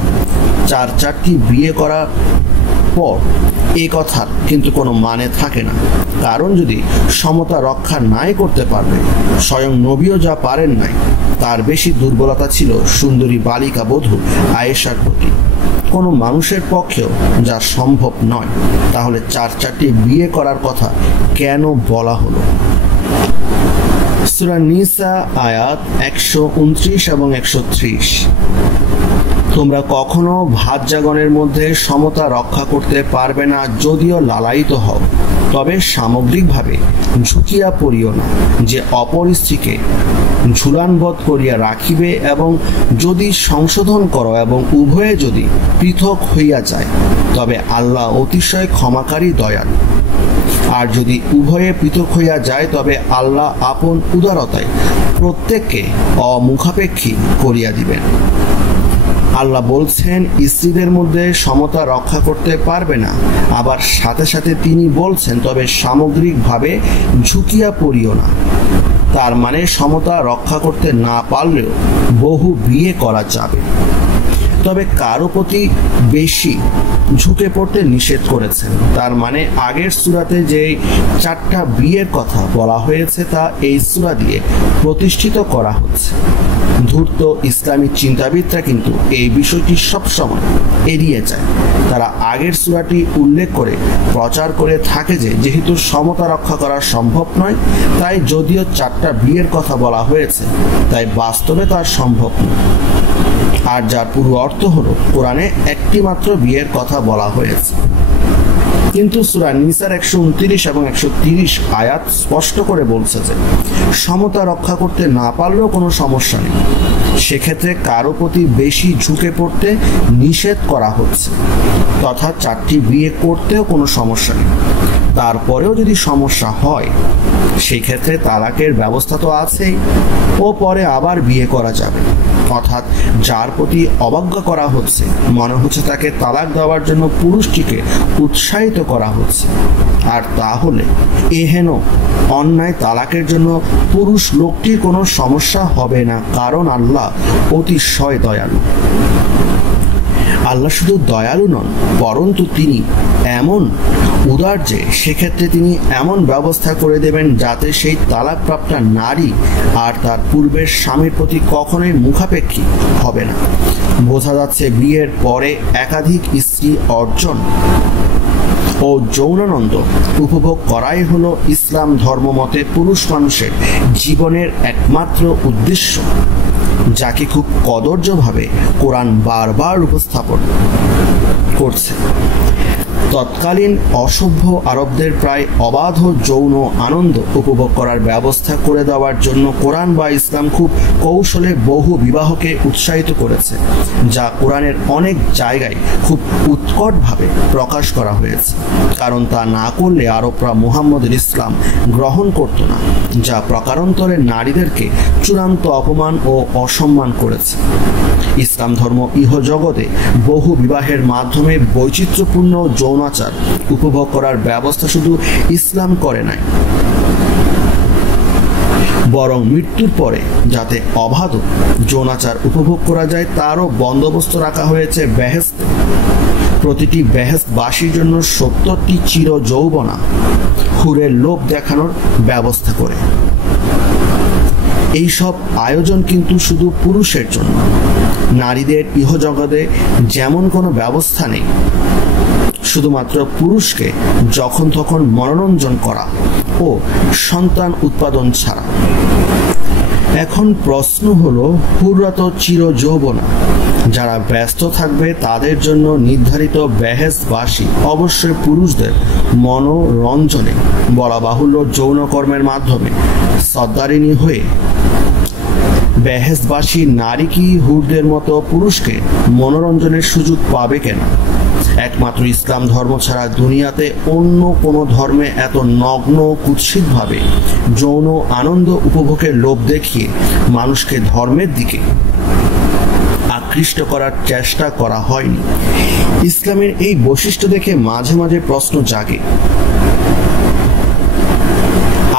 4টি বিয়ে করার পর এ কথার কিন্তু কোনো মানে থাকে না। কারণ যদি সমতা রক্ষা নাই করতে পারবে, স্বয়ং নবীও যা পারেন নাই, তার বেশি দুর্বলতা ছিল সুন্দরী বালিকা বধূ আয়েশার প্রতি। কোনো মানুষের পক্ষেও যা সম্ভব নয়, তাহলে 4টি বিয়ে করার কথা কেন বলা হলো? সূরা নিসা আয়াত 129 এবং 130। তোমরা কখনো ভাজ্যাগণের মধ্যে সমতা রক্ষা করতে পারবে না, যদিও লালায়িত হও, তবে সামগ্রিকভাবে ঝুঁকিয়া পড়িও না যে অপর স্ত্রীকে ঝুলানবদ্ধ করিয়া রাখিবে, এবং যদি সংশোধন করো এবং উভয়ে যদি পৃথক হইয়া যায়, তবে আল্লাহ অতিশয় ক্ষমাকারী দয়ালু। আর যদি উভয়ে পৃথক হইয়া যায়, তবে আল্লাহ আপন উদারতায় প্রত্যেককে অমুখাপেক্ষী করিয়া দিবেন। আল্লাহ বলছেন স্ত্রীদের মধ্যে সমতা রক্ষা করতে পারবে না, আবার সাথে সাথে তিনি বলছেন তবে সামগ্রিকভাবে ঝুঁকিয়া পড়িও না। তার মানে সমতা রক্ষা করতে না পারলেও বহু বিয়ে করা যাবে, তবে কারো প্রতি বেশি ঝুঁকে পড়তে নিষেধ করেছেন। তার মানে আগের সূরাতে যে 4টা বিয়ের কথা বলা হয়েছে তা এই সূরা দিয়ে প্রতিষ্ঠিত করা হচ্ছে। ধূর্ত ইসলামী চিন্তাবিদরা কিন্তু এই বিষয়টি সবসময় এড়িয়ে যায়। তারা আগের সূরাটি উল্লেখ করে প্রচার করে থাকে যে যেহেতু সমতা রক্ষা করা সম্ভব নয়, তাই যদিও 4টা বিয়ের কথা বলা হয়েছে তাই বাস্তবে তা সম্ভব নয়। আর যার পুরো অর্থ হলো কোরআনে একটি মাত্র বিয়ের কথা বলা হয়েছে। কিন্তু সূরা নিসার 129 এবং 130 আয়াত স্পষ্ট করে বলছে যে সমতা রক্ষা করতে না পারলেও কোনো সমস্যা নেই, সেক্ষেত্রে কারো প্রতি বেশি ঝুঁকে পড়তে নিষেধ করা হচ্ছে, তথা 4টি বিয়ে করতেও কোনো সমস্যা নেই। তারপরেও যদি সমস্যা হয় সেই ক্ষেত্রে তালাকের ব্যবস্থা তো আছেই, ও পরে আবার বিয়ে করা যাবে। অর্থাৎ যার প্রতি অবজ্ঞা করা হচ্ছে, মনে হচ্ছে তাকে তালাক দেওয়ার জন্য পুরুষটিকে উৎসাহিত করা হচ্ছে, আর তাহলে এহেন অন্যায় তালাকের জন্য পুরুষ লোকটির কোনো সমস্যা হবে না, কারণ আল্লাহ অতিশয় দয়ালু। আল্লাহ শুধু দয়ালু নন, বরঞ্চ তিনি এমন উদার যে সেক্ষেত্রে তিনি এমন ব্যবস্থা করে দেবেন যাতে সেই তালাকপ্রাপ্ত নারী আর তার পূর্বের স্বামীর প্রতি কখনোই মুখাপেক্ষী হবে না। বোঝা যাচ্ছে বিয়ের পরে একাধিক স্ত্রী অর্জন ও যৌনানন্দ উপভোগ করাই হলো ইসলাম ধর্মমতে পুরুষ মানুষের জীবনের একমাত্র উদ্দেশ্য, যাকে খুব কদর্যভাবে কোরআন বারবার উপস্থাপন করছে। তৎকালীন অসভ্য আরবদের প্রায় অবাধ যৌন আনন্দ উপভোগ করার ব্যবস্থা করে দেওয়ার জন্য কোরআন বা ইসলাম খুব কৌশলে বহু বিবাহকে উৎসাহিত করেছে, যা কোরআনের অনেক জায়গায় খুব উৎকটভাবে প্রকাশ করা হয়েছে, কারণ তা না করলে আরবরা মুহাম্মদের ইসলাম গ্রহণ করত না, যা প্রকারান্তরে নারীদেরকে চূড়ান্ত অপমান ও অসম্মান করেছে। ইসলাম ধর্ম ইহজগতে বহু বিবাহের মাধ্যমে বৈচিত্র্যপূর্ণ যৌনাচার উপভোগ করার ব্যবস্থা শুধু ইসলাম করে নাই, বরং মৃত্যুর পরে যাতে অবাধ যৌনাচার উপভোগ করা যায় তারও বন্দোবস্ত রাখা হয়েছে বেহেশতে। প্রতিটি বেহেশতবাসীর জন্য 70টি চির যৌবনা হুরের লোভ দেখানোর ব্যবস্থা করে। এই সব আয়োজন কিন্তু শুধু পুরুষের জন্য। নারীদের ইহজগতে যেমন কোনো ব্যবস্থা নেই, শুধুমাত্র পুরুষকে যখন তখন মনোরঞ্জন করা ও সন্তান উৎপাদন ছাড়া। এখন প্রশ্ন হলো, হুররা তো চির যৌবনা, যারা ব্যস্ত থাকবে তাদের জন্য নির্ধারিত বেহেশতবাসী অবশ্যই পুরুষদের মনোরঞ্জনে, বলা বাহুল্য যৌনকর্মের মাধ্যমে সদ্দারিনী হয়ে বেহেশতবাসী নারী কি হুরদের মতো পুরুষকে মনোরঞ্জনের সুযোগ পাবে কেন? একমাত্র ইসলাম ধর্ম ছাড়া দুনিয়াতে অন্য কোনো ধর্মে এত নগ্ন কুৎসিতভাবে যৌন আনন্দ উপভোগের লোভ দেখিয়ে মানুষকে ধর্মের দিকে আকৃষ্ট করার চেষ্টা করা হয়নি। ইসলামের এই বৈশিষ্ট্য দেখে মাঝে মাঝে প্রশ্ন জাগে,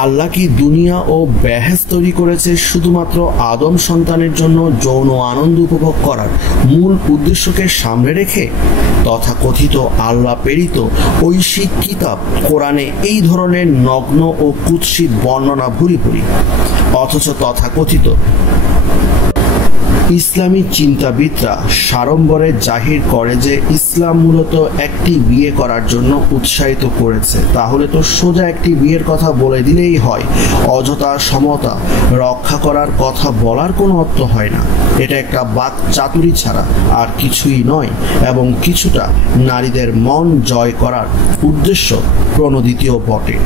আল্লাহ কি দুনিয়া ও বেহেশত তৈরি করেছে শুধুমাত্র আদম সন্তানের জন্য যৌন আনন্দ উপভোগ করার মূল উদ্দেশ্যকে সামনে রেখে? তথাকথিত আল্লাহ প্রেরিত ঐশিক কিতাব কোরআনে এই ধরনের নগ্ন ও কুৎসিত বর্ণনা ভুরি ভুরি, অথচ তথাকথিত ইসলামী চিন্তাবিদরা সাড়ম্বরে জাহির করে যে ইসলাম মূলত একটি বিয়ে করার জন্য উৎসাহিত করেছে। তাহলে তো সোজা একটি বিয়ের কথা বলে দিলেই হয়, অযথা সমতা রক্ষা করার কথা বলার কোনো অর্থ হয় না। এটা একটা বাক চাতুরি ছাড়া আর কিছুই নয়, এবং কিছুটা নারীদের মন জয় করার উদ্দেশ্য প্রণোদিতও বটে।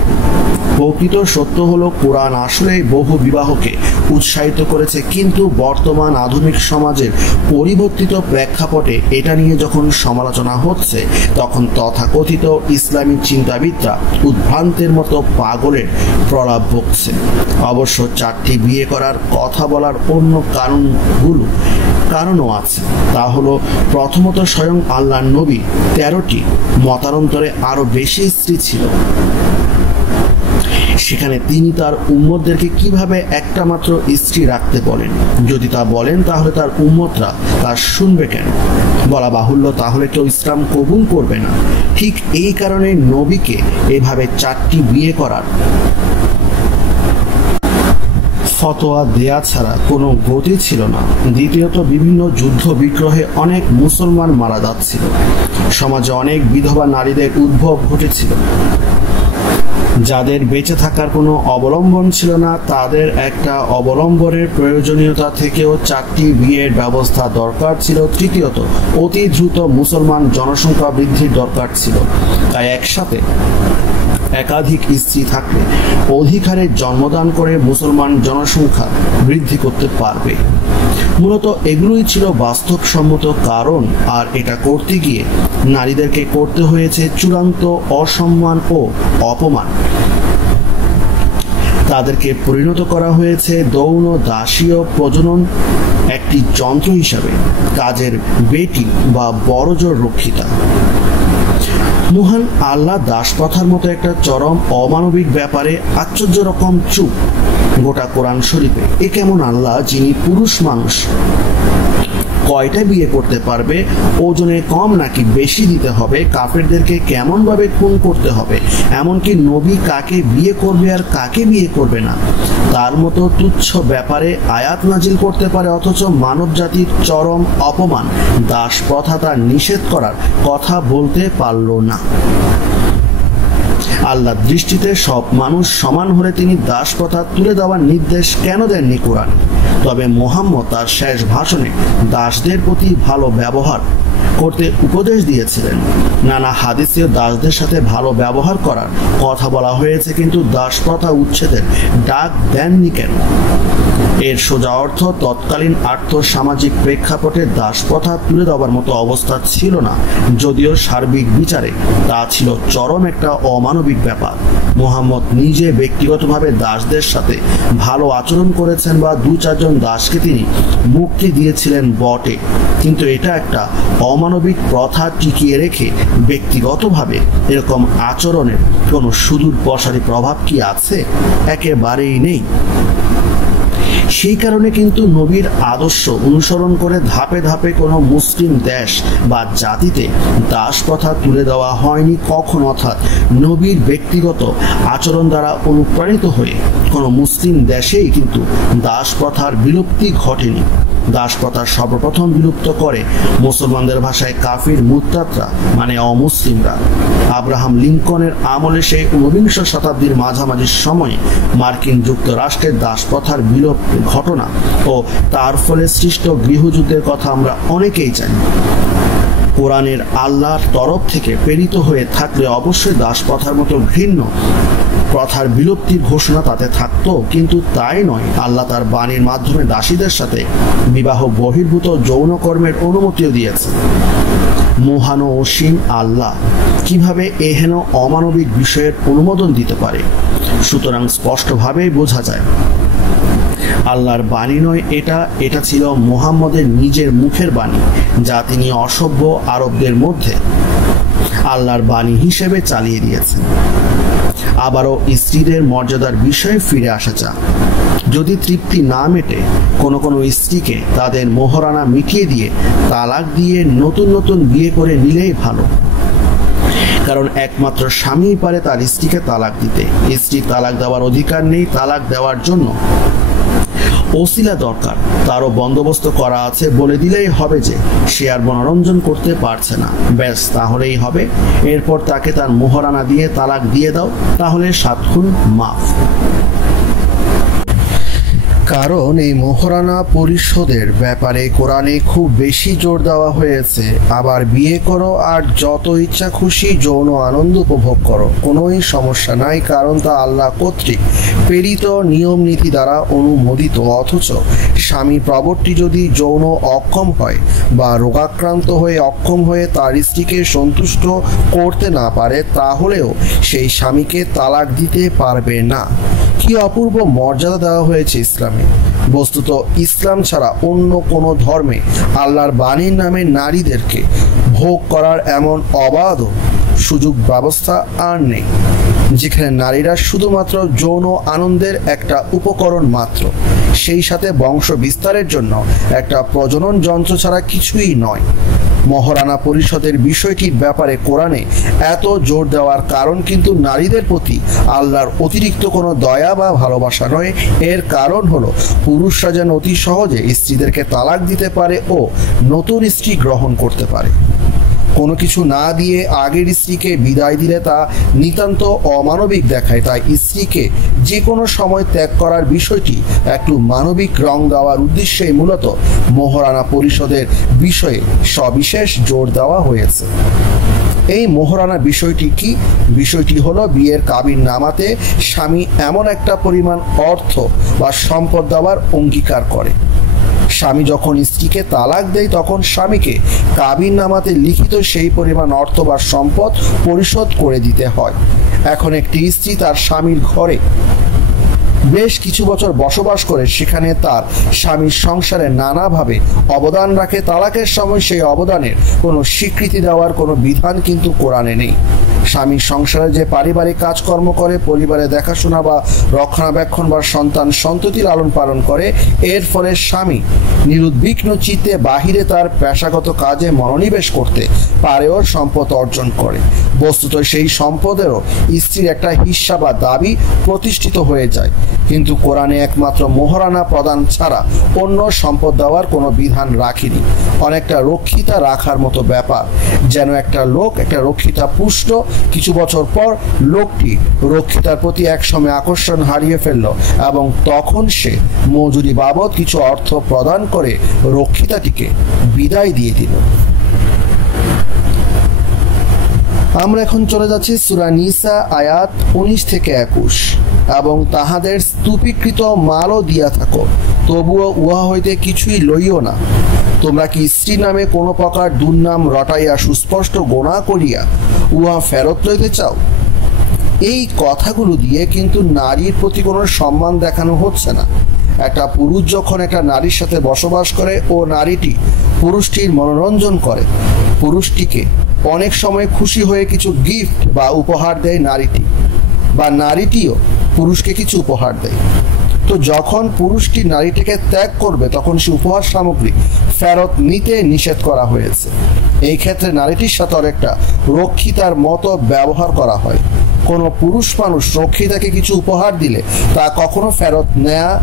প্রকৃত সত্য হলো কোরআন আসলেই বহু বিবাহকে উৎসাহিত করেছে, কিন্তু বর্তমান আধুনিক সমাজের পরিবর্তিত প্রেক্ষাপটে এটা নিয়ে যখন সমালোচনা হচ্ছে তখন তথাকথিত ইসলামী চিন্তাবিদরা উদ্ভ্রান্তের মতো পাগলের প্রলাপ বকছে। অবশ্য 4টি বিয়ে করার কথা বলার অন্য কারণও আছে। তা হলো, প্রথমত স্বয়ং আল্লাহর নবী 13টি, মতান্তরে আরো বেশি স্ত্রী ছিল। সেখানে তিনি তার উম্মতদেরকে কিভাবে একটা মাত্র স্ত্রী রাখতে বলেন? যদি তা বলেন তাহলে তার উম্মতরা তা শুনবে কেন? বলা বাহুল্য, তাহলে কেউ ইসলাম কবুল করবে না। ঠিক এই কারণে নবীকে এভাবে 4টি বিয়ে করার ফতোয়া দেয়া ছাড়া কোনো গতি ছিল না। দ্বিতীয়ত, বিভিন্ন যুদ্ধ বিগ্রহে অনেক মুসলমান মারা যাচ্ছিল। সমাজে অনেক বিধবা নারীদের উদ্ভব ঘটেছিল। যাদের বেঁচে থাকার কোনো অবলম্বন ছিল না, তাদের একটা অবলম্বনের প্রয়োজনীয়তা থেকেও 4টি বিয়ের ব্যবস্থা দরকার ছিল। তৃতীয়ত, অতি দ্রুত মুসলমান জনসংখ্যা বৃদ্ধির দরকার ছিল। তাই একসাথে একাধিক স্ত্রী থাকলে অধিকারে জন্মদান করে মুসলমান জনসংখ্যা বৃদ্ধি করতে পারবে। মূলত এগুলোই ছিল বাস্তবসম্মত কারণ। আর এটা করতে গিয়ে নারীদেরকে করতে হয়েছে চূড়ান্ত অসম্মান ও অপমান। তাদেরকে পরিণত করা হয়েছে যৌন দাসীয় প্রজনন একটি যন্ত্র হিসাবে, কাজের বেটি বা বড়জোর রক্ষিতা। মহান আল্লাহ দাসপ্রথার মতো একটা চরম অমানবিক ব্যাপারে আশ্চর্য রকম চুপ গোটা কোরআন শরীফে। এ কেমন আল্লাহ যিনি পুরুষ মানুষ কয়টা বিয়ে করতে পারবে, ওজনে কম নাকি বেশি দিতে হবে, কাফেরদেরকে কেমন ভাবে খুন করতে হবে, এমনকি নবী কাকে বিয়ে করবে আর কাকে বিয়ে করবে না তার মতো তুচ্ছ ব্যাপারে আয়াত নাজিল করতে পারে, অথচ মানব জাতির চরম অপমান দাস প্রথা তা নিষেধ করার কথা বলতে পারল না। আল্লাহর দৃষ্টিতে সব মানুষ সমান হলে তিনি দাস প্রথা তুলে দেওয়ার নির্দেশ কেন দেননি কোরআন? তবে মুহাম্মদ তার শেষ ভাষণে দাসদের প্রতি ভালো ব্যবহার করতে উপদেশ দিয়েছিলেন। নানা হাদিসেও দাসদের সাথে ভালো ব্যবহার করার কথা বলা হয়েছে, কিন্তু দাস প্রথা উচ্ছেদের ডাক দেননি কেন? এর সোজা অর্থ, তৎকালীন আর্থসামাজিক প্রেক্ষাপটে দাস প্রথা তুলে দেওয়ার মতো অবস্থা ছিল না, যদিও সার্বিক বিচারে তা ছিল চরম একটা অমানবিক ব্যাপার। মুহাম্মদ নিজে ব্যক্তিগতভাবে দাসদের সাথে ভালো আচরণ করেছেন বা 2-4 জন দাসকে তিনি মুক্তি দিয়েছিলেন বটে, কিন্তু এটা একটা অমানবিক প্রথা টিকিয়ে রেখে ব্যক্তিগতভাবে এরকম আচরণের কোনো সুদূর প্রসারী প্রভাব কি আছে? একেবারেই নেই। সেই কারণে কিন্তু নবীর আদর্শ অনুসরণ করে ধাপে ধাপে কোনো মুসলিম দেশ বা জাতিতে দাস প্রথা তুলে দেওয়া হয়নি কখনো। অর্থাৎ নবীর ব্যক্তিগত আচরণ দ্বারা অনুপ্রাণিত হয়ে কোনো মুসলিম দেশেই কিন্তু দাস প্রথার বিলুপ্তি ঘটেনি। দাস প্রথা সর্বপ্রথম বিলুপ্ত করে মুসলমানদের ভাষায় কাফির মুরতাদরা, মানে অমুসলিমরা। আব্রাহাম লিঙ্কনের আমলে সেই 19 শতাব্দীর মাঝামাঝি সময়ে মার্কিন যুক্তরাষ্ট্রের দাস প্রথার বিলোপ ঘটনা ও তার ফলে সৃষ্ট গৃহযুদ্ধের কথা আমরা অনেকেই জানি। কোরআনের আল্লাহর তরফ থেকে প্রেরিত হয়ে থাকলে অবশ্যই দাস প্রথার মতো ঘৃণ্য প্রথার বিলুপ্তির ঘোষণা তাতে থাকতো, কিন্তু তাই নয়। আল্লাহ তার বাণীর মাধ্যমে দাসীদের সাথে বিবাহ বহির্ভূত যৌনকর্মের অনুমতিও দিয়েছে। মহান ও অসীম আল্লাহ কিভাবে এহেন অমানবিক বিষয়ের অনুমোদন দিতে পারে? সুতরাং স্পষ্টভাবেই বোঝা যায় আল্লাহর বাণী নয় এটা ছিল মুহাম্মদের নিজের মুখের বাণী, যা তিনি অসভ্য আরবদের মধ্যে আল্লাহর বাণী হিসেবে চালিয়ে দিয়েছেন। আবারও স্ত্রীদের মর্যাদার বিষয়ে ফিরে আসা যাক। যদি তৃপ্তি না মেটে কোনো স্ত্রীকে তাদের মোহরানা মিটিয়ে দিয়ে তালাক দিয়ে নতুন নতুন বিয়ে করে নিলেই ভালো, কারণ একমাত্র স্বামীই পারে তার স্ত্রীকে তালাক দিতে। স্ত্রী তালাক দেওয়ার অধিকার নেই। তালাক দেওয়ার জন্য ওসিলা দরকার, তারও বন্দোবস্ত করা আছে। বলে দিলেই হবে যে সে আর মনোরঞ্জন করতে পারছে না, ব্যাস তাহলেই হবে। এরপর তাকে তার মোহরানা দিয়ে তালাক দিয়ে দাও, তাহলে 7 খুন মাফ। কারণ এই মোহরানা পরিশোধের ব্যাপারে কোরআনে খুব বেশি জোর দেওয়া হয়েছে। আবার বিয়ে করো আর যত ইচ্ছা খুশি যৌন আনন্দ উপভোগ করো, কোনোই সমস্যা নাই, কারণ তা আল্লাহ কর্তৃক প্রেরিত নিয়ম নীতি দ্বারা অনুমোদিত। অথচ স্বামী প্রবর্তী যদি যৌন অক্ষম হয় বা রোগাক্রান্ত হয়ে অক্ষম হয়ে তার স্ত্রীকে সন্তুষ্ট করতে না পারে, তাহলেও সেই স্বামীকে তালাক দিতে পারবে না। কি অপূর্ব মর্যাদা দেওয়া হয়েছে ইসলামে। বস্তুত ইসলাম ছাড়া অন্য কোনো ধর্মে আল্লাহর বাণীর নামে নারীদেরকে ভোগ করার এমন অবাধ সুযোগ ব্যবস্থা আর নেই, যেখানে নারীরা শুধুমাত্র যৌন আনন্দের একটা উপকরণ মাত্র, সেই সাথে বংশ বিস্তারের জন্য একটা প্রজনন যন্ত্র ছাড়া কিছুই নয়। মহারানা পরিষদের বিষয়টির ব্যাপারে কোরআনে এত জোর দেওয়ার কারণ কিন্তু নারীদের প্রতি আল্লাহর অতিরিক্ত কোনো দয়া বা ভালোবাসা নয়। এর কারণ হলো পুরুষরা যেন অতি সহজে স্ত্রীদেরকে তালাক দিতে পারে ও নতুন স্ত্রী গ্রহণ করতে পারে। কোনো কিছু না দিয়ে আগের স্ত্রীকে বিদায় দিলে তা নিতান্ত অমানবিক দেখায়, তাই স্ত্রীকে যে কোনো সময় ত্যাগ করার বিষয়টি একটু মানবিক রং দেওয়ার উদ্দেশ্যেই মূলত মহারানা পরিষদের বিষয়ে সবিশেষ জোর দেওয়া হয়েছে। এই মহারানা বিষয়টি কি? বিষয়টি হলো বিয়ের কাবিন নামাতে স্বামী এমন একটা পরিমাণ অর্থ বা সম্পদ দেওয়ার অঙ্গীকার করে। স্বামী যখন স্ত্রীকে তালাক দেয় তখন স্বামীকে কাবিন নামাতে লিখিত সেই পরিমাণ অর্থ বা সম্পদ পরিশোধ করে দিতে হয়। এখন একটি স্ত্রী তার স্বামীর ঘরে বেশ কিছু বছর বসবাস করে সেখানে তার স্বামীর সংসারে নানাভাবে অবদান রাখে। তালাকের সময় সেই অবদানের কোনো স্বীকৃতি দেওয়ার কোনো বিধান কিন্তু কোরআনে নেই। স্বামীর সংসারে যে পারিবারিক কাজকর্ম করে, পরিবারে দেখাশোনা বা রক্ষণাবেক্ষণ বা সন্তান সন্ততি লালন পালন করে, এর ফলে স্বামী নিরুদ্বিগ্ন চিত্তে বাহিরে তার পেশাগত কাজে মনোনিবেশ করতে পারে ও সম্পদ অর্জন করে। বস্তুত সেই সম্পদেরও স্ত্রীর একটা হিস্সা বা দাবি প্রতিষ্ঠিত হয়ে যায়, কিন্তু কোরআনে একমাত্র মহারানা প্রদান ছাড়া অন্য সম্পদ দেওয়ার কোনো বিধান রাখেনি। অনেকটা রক্ষিতা রাখার মতো ব্যাপার, যেন একটা লোক একটা রক্ষিতা পুষ্ট, কিছু বছর পর লোকটি রক্ষিতার প্রতি একসময় আকর্ষণ হারিয়ে ফেলল এবং তখন সে মজুরি বাবদ কিছু অর্থ প্রদান করে রক্ষিতাটিকে বিদায় দিয়ে দিল। আমরা এখন চলে যাচ্ছি সূরা নিসা আয়াত 19 থেকে 21। এবং তাহাদের স্তূপীকৃত মালও দিয়া থাকো, তবুও উহা হইতে কিছুই লইও না। তোমরা কি স্ত্রী নামে কোনো প্রকার দুর্নাম রটাইয়া সুস্পষ্ট গোনা করিয়া উহা ফেরত লইতে চাও? এই কথাগুলো দিয়ে কিন্তু নারীর প্রতি কোনো সম্মান দেখানো হচ্ছে না। একটা পুরুষ যখন একটা নারীর সাথে বসবাস করে ও নারীটি পুরুষটির মনোরঞ্জন করে, পুরুষটিকে অনেক সময় খুশি হয়ে কিছু গিফট বা উপহার দেয় নারীটি, বা নারীটিও পুরুষকে কিছু উপহার দেয়। তো যখন পুরুষটি নারীটিকে ত্যাগ করবে তখন সে উপহার সামগ্রী ফেরত নিতে নিষেধ করা হয়েছে। এই ক্ষেত্রে নারীটির সাথে একটা রক্ষিতার মতো ব্যবহার করা হয়। কোনো পুরুষ মানুষ রক্ষিতাকে কিছু উপহার দিলে তা কখনো ফেরত নেওয়া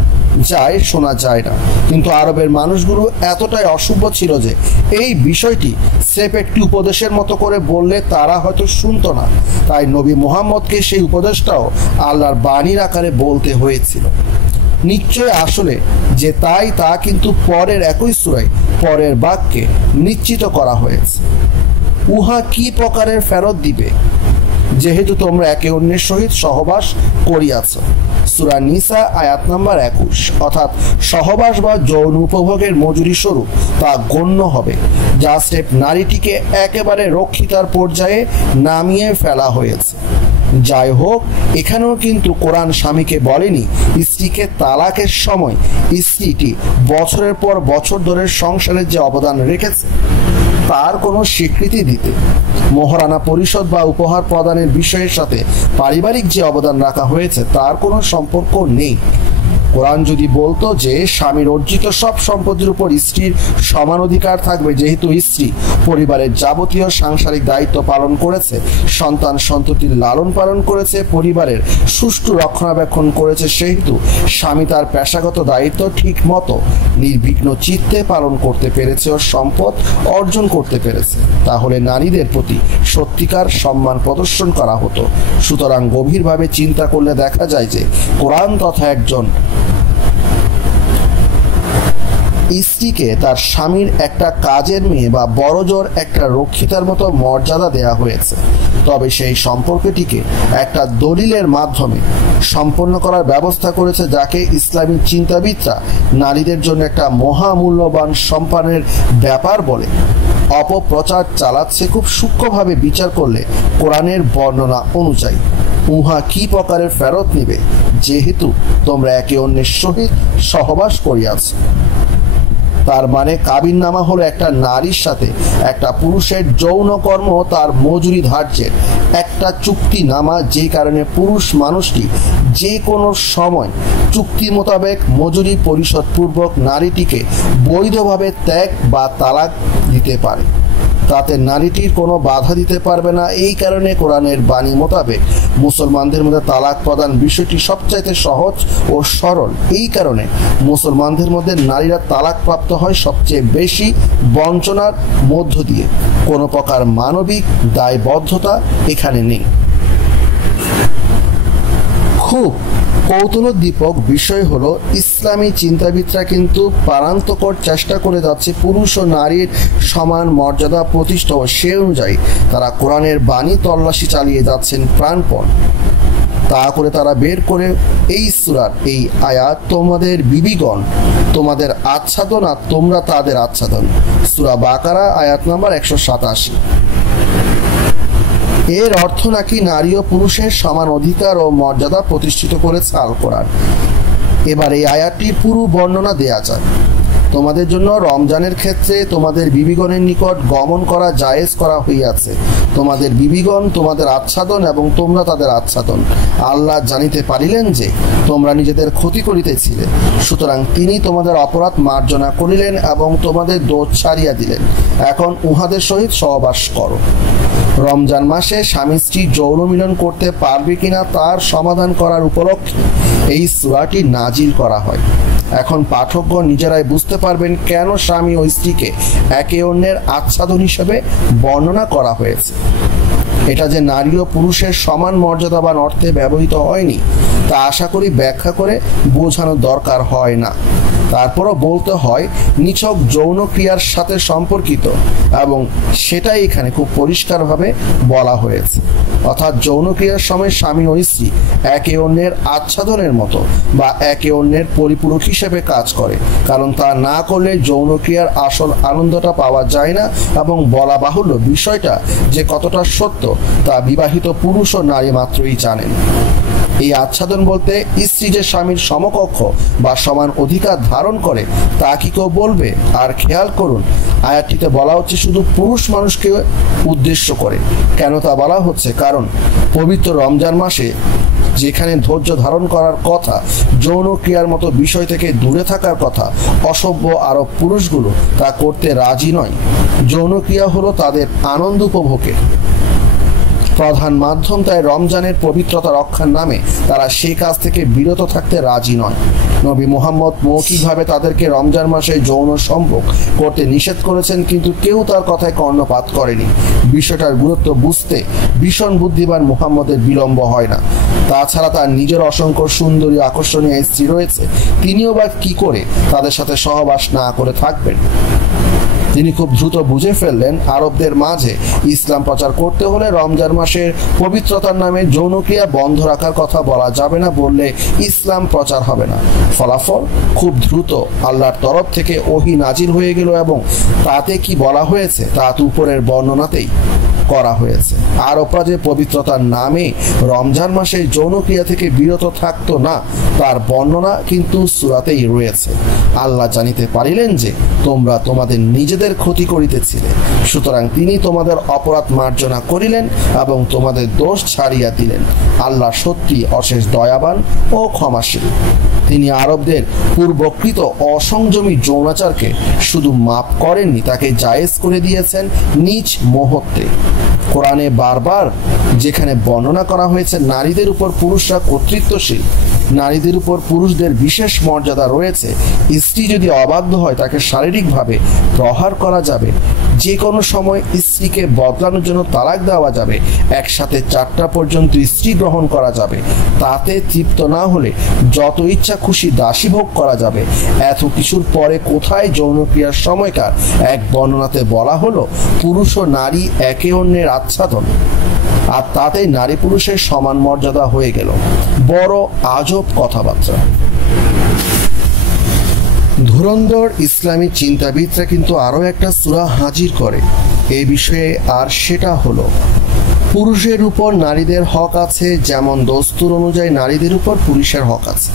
যায় শোনা যায় না, কিন্তু আরবের মানুষগুলো এতটাই অসভ্য ছিল যে এই বিষয়টি স্রেফ একটি উপদেশের মতো করে বললে তারা হয়তো শুনতো না। তাই নবী মুহাম্মদকে সেই উপদেশটাও আল্লাহর বাণীর আকারে বলতে হয়েছিল। নিশ্চয় আসলে যে তাই তা কিন্তু পরের একই সূরায় পরের বাক্যে নিশ্চিত করা হয়েছে। উহা কি প্রকারের ফেরত দিবে, যেহেতু তোমরা একে অন্যের সহিত সহবাস করিয়াছ। সূরা নিসা আয়াত নাম্বার 21। অর্থাৎ সহবাস বা যৌন উপভোগের মজুরি স্বরূপ তা গণ্য হবে, যা স্রেফ নারীটিকে একেবারে রক্ষিতার পর্যায়ে নামিয়ে ফেলা হয়েছে। যাই হোক, এখানেও কিন্তু কোরআন স্বামীকে বলেনি স্ত্রীকে তালাকের সময় স্ত্রীটি বছরের পর বছর ধরে সংসারের যে অবদান রেখেছে তার কোনো স্বীকৃতি দিতে। মহারানা পরিষদ বা উপহার প্রদানের বিষয়ের সাথে পারিবারিক যে অবদান রাখা হয়েছে তার কোনো সম্পর্ক নেই। কোরআন যদি বলতো যে স্বামীর অর্জিত সব সম্পত্তির উপর স্ত্রীর সমান অধিকার থাকবে, যেহেতু স্ত্রী পরিবারের যাবতীয় সাংসারিক দায়িত্ব পালন করেছে, সন্তান সন্ততির লালন পালন করেছে, পরিবারের সুষ্ঠু রক্ষণাবেক্ষণ করেছে, সেহেতু স্বামী তার পেশাগত দায়িত্ব ঠিক মতো নির্বিঘ্ন চিত্তে পালন করতে পেরেছে ও সম্পদ অর্জন করতে পেরেছে, তাহলে নারীদের প্রতি সত্যিকার সম্মান প্রদর্শন করা হতো। সুতরাং গভীরভাবে চিন্তা করলে দেখা যায় যে কোরআন তথা একজন স্ত্রীকে তার স্বামীর একটা কাজের মেয়ে বা বড়জোর একটা রক্ষিতার মতো মর্যাদা দেয়া হয়েছে, তবে সেই সম্পর্কটিকে একটা দলিলের মাধ্যমে সম্পন্ন করার ব্যবস্থা করেছে, যাকে ইসলামী চিন্তাবিদরা নারীদের জন্য একটা মহামূল্যবান সম্পানের ব্যাপার বলে অপপ্রচার চালাচ্ছে। খুব সূক্ষ্মভাবে বিচার করলে কোরআনের বর্ণনা অনুযায়ী উহা কি প্রকারের ফেরত নিবে, যেহেতু তোমরা একে অন্যের সহিত সহবাস করিয়াছ। তার মানে কাবিননামা হলো একটা নারীর সাথে একটা পুরুষের যৌন কর্ম তার মজুরি ধার্যের একটা চুক্তিনামা, যে কারণে পুরুষ মানুষটি যে কোনো সময় চুক্তি মোতাবেক মজুরি পরিশোধ পূর্বক নারীটিকে বৈধভাবে ত্যাগ বা তালাক দিতে পারে। তাতে নারীটির কোনো বাধা দিতে পারবে না। এই কারণে কোরআনের বাণী মোতাবেক মুসলমানদের মধ্যে তালাক প্রদান বিষয়টি সবচাইতে সহজ ও সরল। এই কারণে মুসলমানদের মধ্যে নারীরা তালাক প্রাপ্ত হয় সবচেয়ে বেশি বঞ্চনার মধ্য দিয়ে। কোনো প্রকার মানবিক দায়বদ্ধতা এখানে নেই। খুব কৌতূহলোদ্দীপক বিষয় হলো ইসলামী চিন্তাবিদরা কিন্তু প্রাণান্তকর চেষ্টা করে যাচ্ছে পুরুষ ও নারীর সমান মর্যাদা প্রতিষ্ঠা, ও সে অনুযায়ী তারা কোরআনের বাণী তল্লাশি চালিয়ে যাচ্ছেন প্রাণপণ। তা করে তারা বের করে এই সূরার এই আয়াত, তোমাদের বিবিগণ তোমাদের আচ্ছাদন আর তোমরা তাদের আচ্ছাদন, সূরা বাকারা আয়াত নাম্বার 187। এর অর্থ নাকি নারী ও পুরুষের সমান অধিকার ও মর্যাদা প্রতিষ্ঠিত করেছে আল কোরআন। এবার এই আয়াতটির পুরো বর্ণনা দেয়া যায়। তোমাদের জন্য রমজানের ক্ষেত্রে তোমাদের বিবিগণের নিকট গমন করা জায়েজ করা হইয়াছে। তোমাদের বিবিগণ তোমাদের আচ্ছাদন এবং তোমরা তাদের আচ্ছাদন। আল্লাহ জানিতে পারিলেন যে তোমরা নিজেদের ক্ষতি করিতেছিলে, সুতরাং তিনি তোমাদের অপরাধ মার্জনা করিলেন এবং তোমাদের দোষ ছাড়িয়া দিলেন। এখন উহাদের সহিত সহবাস করো। রমজান মাসে স্বামী স্ত্রী যৌন মিলন করতে পারবে কিনা তার সমাধান করার উপলক্ষে এই সূরাটি নাজিল করা হয়। এখন পাঠকগণ নিজেরাই বুঝতে পারবেন কেন স্বামী ও স্ত্রীকে একে অন্যের আচ্ছাদন হিসেবে বর্ণনা করা হয়েছে। এটা যে নারী ও পুরুষের সমান মর্যাদাবান অর্থে ব্যবহৃত হয়নি তা আশা করি ব্যাখ্যা করে বোঝানোর দরকার হয় না। তারপরও বলতে হয় নিছক যৌন ক্রিয়ার সাথে সম্পর্কিত, এবং সেটাই এখানে খুব পরিষ্কারভাবে বলা হয়েছে। অর্থাৎ যৌন ক্রিয়ার সময় স্বামী ও স্ত্রী একে অন্যের আচ্ছাদনের মতো বা একে অন্যের পরিপূরক হিসেবে কাজ করে, কারণ তা না করলে যৌন ক্রিয়ার আসল আনন্দটা পাওয়া যায় না। এবং বলা বাহুল্য বিষয়টা যে কতটা সত্য তা বিবাহিত পুরুষ ও নারী মাত্রই জানেন। এই আচ্ছাদন বলতে স্ত্রী যে স্বামীর সমকক্ষ বা সমান অধিকার ধারণ করে তা কি কেউ বলবে? আর খেয়াল করুন, আয়াতটিতে বলা হচ্ছে শুধু পুরুষ মানুষকে উদ্দেশ্য করে। কেন তা বলা হচ্ছে? কারণ পবিত্র রমজান মাসে যেখানে ধৈর্য ধারণ করার কথা, যৌন ক্রিয়ার মতো বিষয় থেকে দূরে থাকার কথা, অসভ্য আরব পুরুষগুলো তা করতে রাজি নয়। যৌন ক্রিয়া হলো তাদের আনন্দ উপভোগের প্রধান মাধ্যম, তাই রমজানের পবিত্রতা রক্ষার নামে তারা সেই কাজ থেকে বিরত থাকতে রাজি নয়। নবী মুহাম্মদ মৌখিকভাবে তাদেরকে রমজান মাসে যৌন সম্ভোগ করতে নিষেধ করেছেন, কিন্তু কেউ তার কথায় কর্ণপাত করেনি। বিষয়টার গুরুত্ব বুঝতে ভীষণ বুদ্ধিমান মুহাম্মদের বিলম্ব হয় না। তাছাড়া তার নিজের অসংখ্য সুন্দরী আকর্ষণীয় স্ত্রী রয়েছে, তিনিও বা কি করে তাদের সাথে সহবাস না করে থাকবেন? তিনি খুব দ্রুত বুঝে ফেললেন আরবদের মাঝে ইসলাম প্রচার করতে হলে রমজান মাসের পবিত্রতার নামে যৌনক্রিয়া বন্ধ রাখার কথা বলা যাবে না, বললে ইসলাম প্রচার হবে না। ফলাফল খুব দ্রুত আল্লাহর তরফ থেকে ওহী নাজিল হয়ে গেল, এবং তাতে কি বলা হয়েছে তা উপরের বর্ণনাতেই করা হয়েছে। আরবরা যে পবিত্রতার নামে রমজান মাসে যৌনক্রিয়া থেকে বিরত থাকতো না তার বর্ণনা কিন্তু সূরাতেই রয়েছে। আল্লাহ জানিতে পারিলেন যে তোমরা তোমাদের নিজেদের ক্ষতি করিতেছিলে, সুতরাং তিনি তোমাদের অপরাধ মার্জনা করিলেন এবং তোমাদের দোষ ছাড়িয়া দিলেন। আল্লাহ সত্যি অশেষ দয়াবান ও ক্ষমাশীল। তিনি আরবদের পূর্বকৃত অসংযমী যৌনাচারকে শুধু মাফ করেননি, তাকে জায়েজ করে দিয়েছেন নিজ মুহূর্তে। কোরআনে বারবার যেখানে বর্ণনা করা হয়েছে নারীদের উপর পুরুষরা কর্তৃত্বশীল, নারীদের উপর পুরুষদের বিশেষ মর্যাদা রয়েছে, স্ত্রী যদি অবাধ্য হয় তাকে শারীরিকভাবে প্রহার করা যাবে, যে কোনো সময় স্ত্রীকে বদলানোর জন্য তালাক দেওয়া যাবে, একসাথে 4টা পর্যন্ত স্ত্রী গ্রহণ করা যাবে, তাতে তৃপ্ত না হলে যত ইচ্ছা খুশি দাসী ভোগ করা যাবে। এত কিছুর পরে কোথায় যৌনক্রিয়ার সময়কার এক বর্ণনাতে বলা হলো পুরুষ ও নারী একে অন্যের আচ্ছাদন, আর তাতেই নারী পুরুষের সমান মর্যাদা হয়ে গেল। বড় আজব কথাবার্তা। ধুরন্ধর ইসলামী চিন্তাবিদরা কিন্তু আরো একটা সূরা হাজির করে এই বিষয়ে, আর সেটা হলো পুরুষের উপর নারীদের হক আছে, যেমন দস্তুর অনুযায়ী নারীদের উপর পুরুষের হক আছে।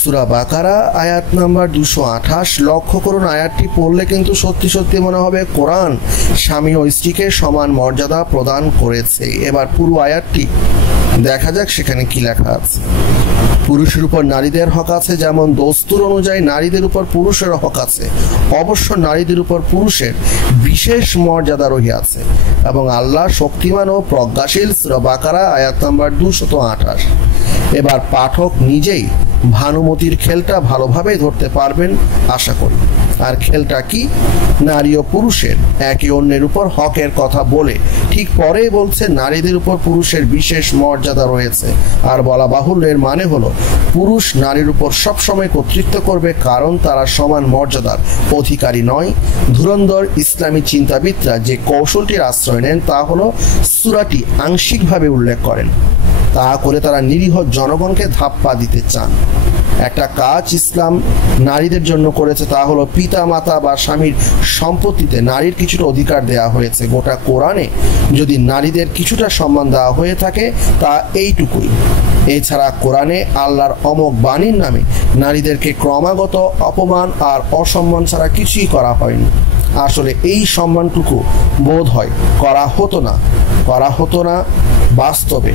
সূরা বাকারা আয়াত নাম্বার 228। লক্ষ্য করুন, আয়াতটি পড়লে কিন্তু সত্যি সত্যি মনে হবে কোরআন স্বামী ও স্ত্রীকে সমান মর্যাদা প্রদান করেছে। এবার পুরো আয়াতটি দেখা যাক সেখানে কি লেখা আছে। পুরুষের উপর নারীদের হক আছে, যেমন দস্তুর অনুযায়ী নারীদের উপর পুরুষের হক আছে। অবশ্য নারীদের উপর পুরুষের বিশেষ মর্যাদা রহিয়াছে এবং আল্লাহ শক্তিমান ও প্রজ্ঞাশীল। সূরা বাকারা আয়াত নাম্বার 228। এবার পাঠক নিজেই ভানুমতির খেলটা ভালোভাবে ধরতে পারবেন আশা করি। আর খেলটা কি? নারী ও পুরুষের একে অন্যের উপর হকের কথা বলে ঠিক পরে বলছে নারীদের উপর পুরুষের বিশেষ মর্যাদা রয়েছে। আর বলা বাহুল্য, এর মানে হলো পুরুষ নারীর উপর সবসময় কর্তৃত্ব করবে, কারণ তারা সমান মর্যাদার অধিকারী নয়। ধুরন্ধর ইসলামী চিন্তাবিদরা যে কৌশলটির আশ্রয় নেন তা হলো সূরাটি আংশিকভাবে উল্লেখ করেন। তা করে তারা নিরীহ জনগণকে ধাপ্পা দিতে চান। একটা কাজ ইসলাম নারীদের জন্য করেছে, তা হলো পিতা মাতা বা স্বামীর সম্পত্তিতে নারীর কিছুটা অধিকার দেওয়া হয়েছে। গোটা কোরআনে যদি নারীদের কিছুটা সম্মান দেওয়া হয়ে থাকে তা এইটুকুই। এছাড়া কোরআনে আল্লাহর অমোঘ বাণীর নামে নারীদেরকে ক্রমাগত অপমান আর অসম্মান ছাড়া কিছুই করা হয়নি। আসলে এই সম্মানটুকু বোধ হয় করা হতো না বাস্তবে।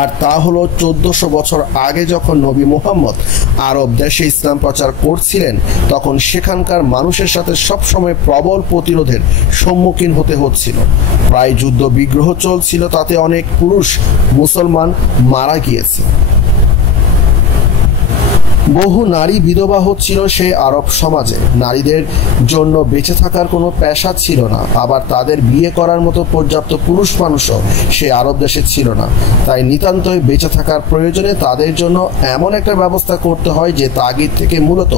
আর তা হলো 1400 বছর আগে যখন নবী মুহাম্মদ আরব দেশে ইসলাম প্রচার করছিলেন, তখন সেখানকার মানুষের সাথে সবসময় প্রবল প্রতিরোধের সম্মুখীন হতে হচ্ছিল। প্রায় যুদ্ধ বিগ্রহ চলছিল, তাতে অনেক পুরুষ মুসলমান মারা গিয়েছে। বহু নারী বিধবা হচ্ছিল সেই আরব সমাজে। নারীদের জন্য বেঁচে থাকার কোনো পেশা ছিল না, আবার তাদের বিয়ে করার মতো পর্যাপ্ত পুরুষ মানুষও সে আরব দেশে ছিল না। তাই নিতান্তই বেঁচে থাকার প্রয়োজনে তাদের জন্য এমন একটা ব্যবস্থা করতে হয় যে তাগিদ থেকে মূলত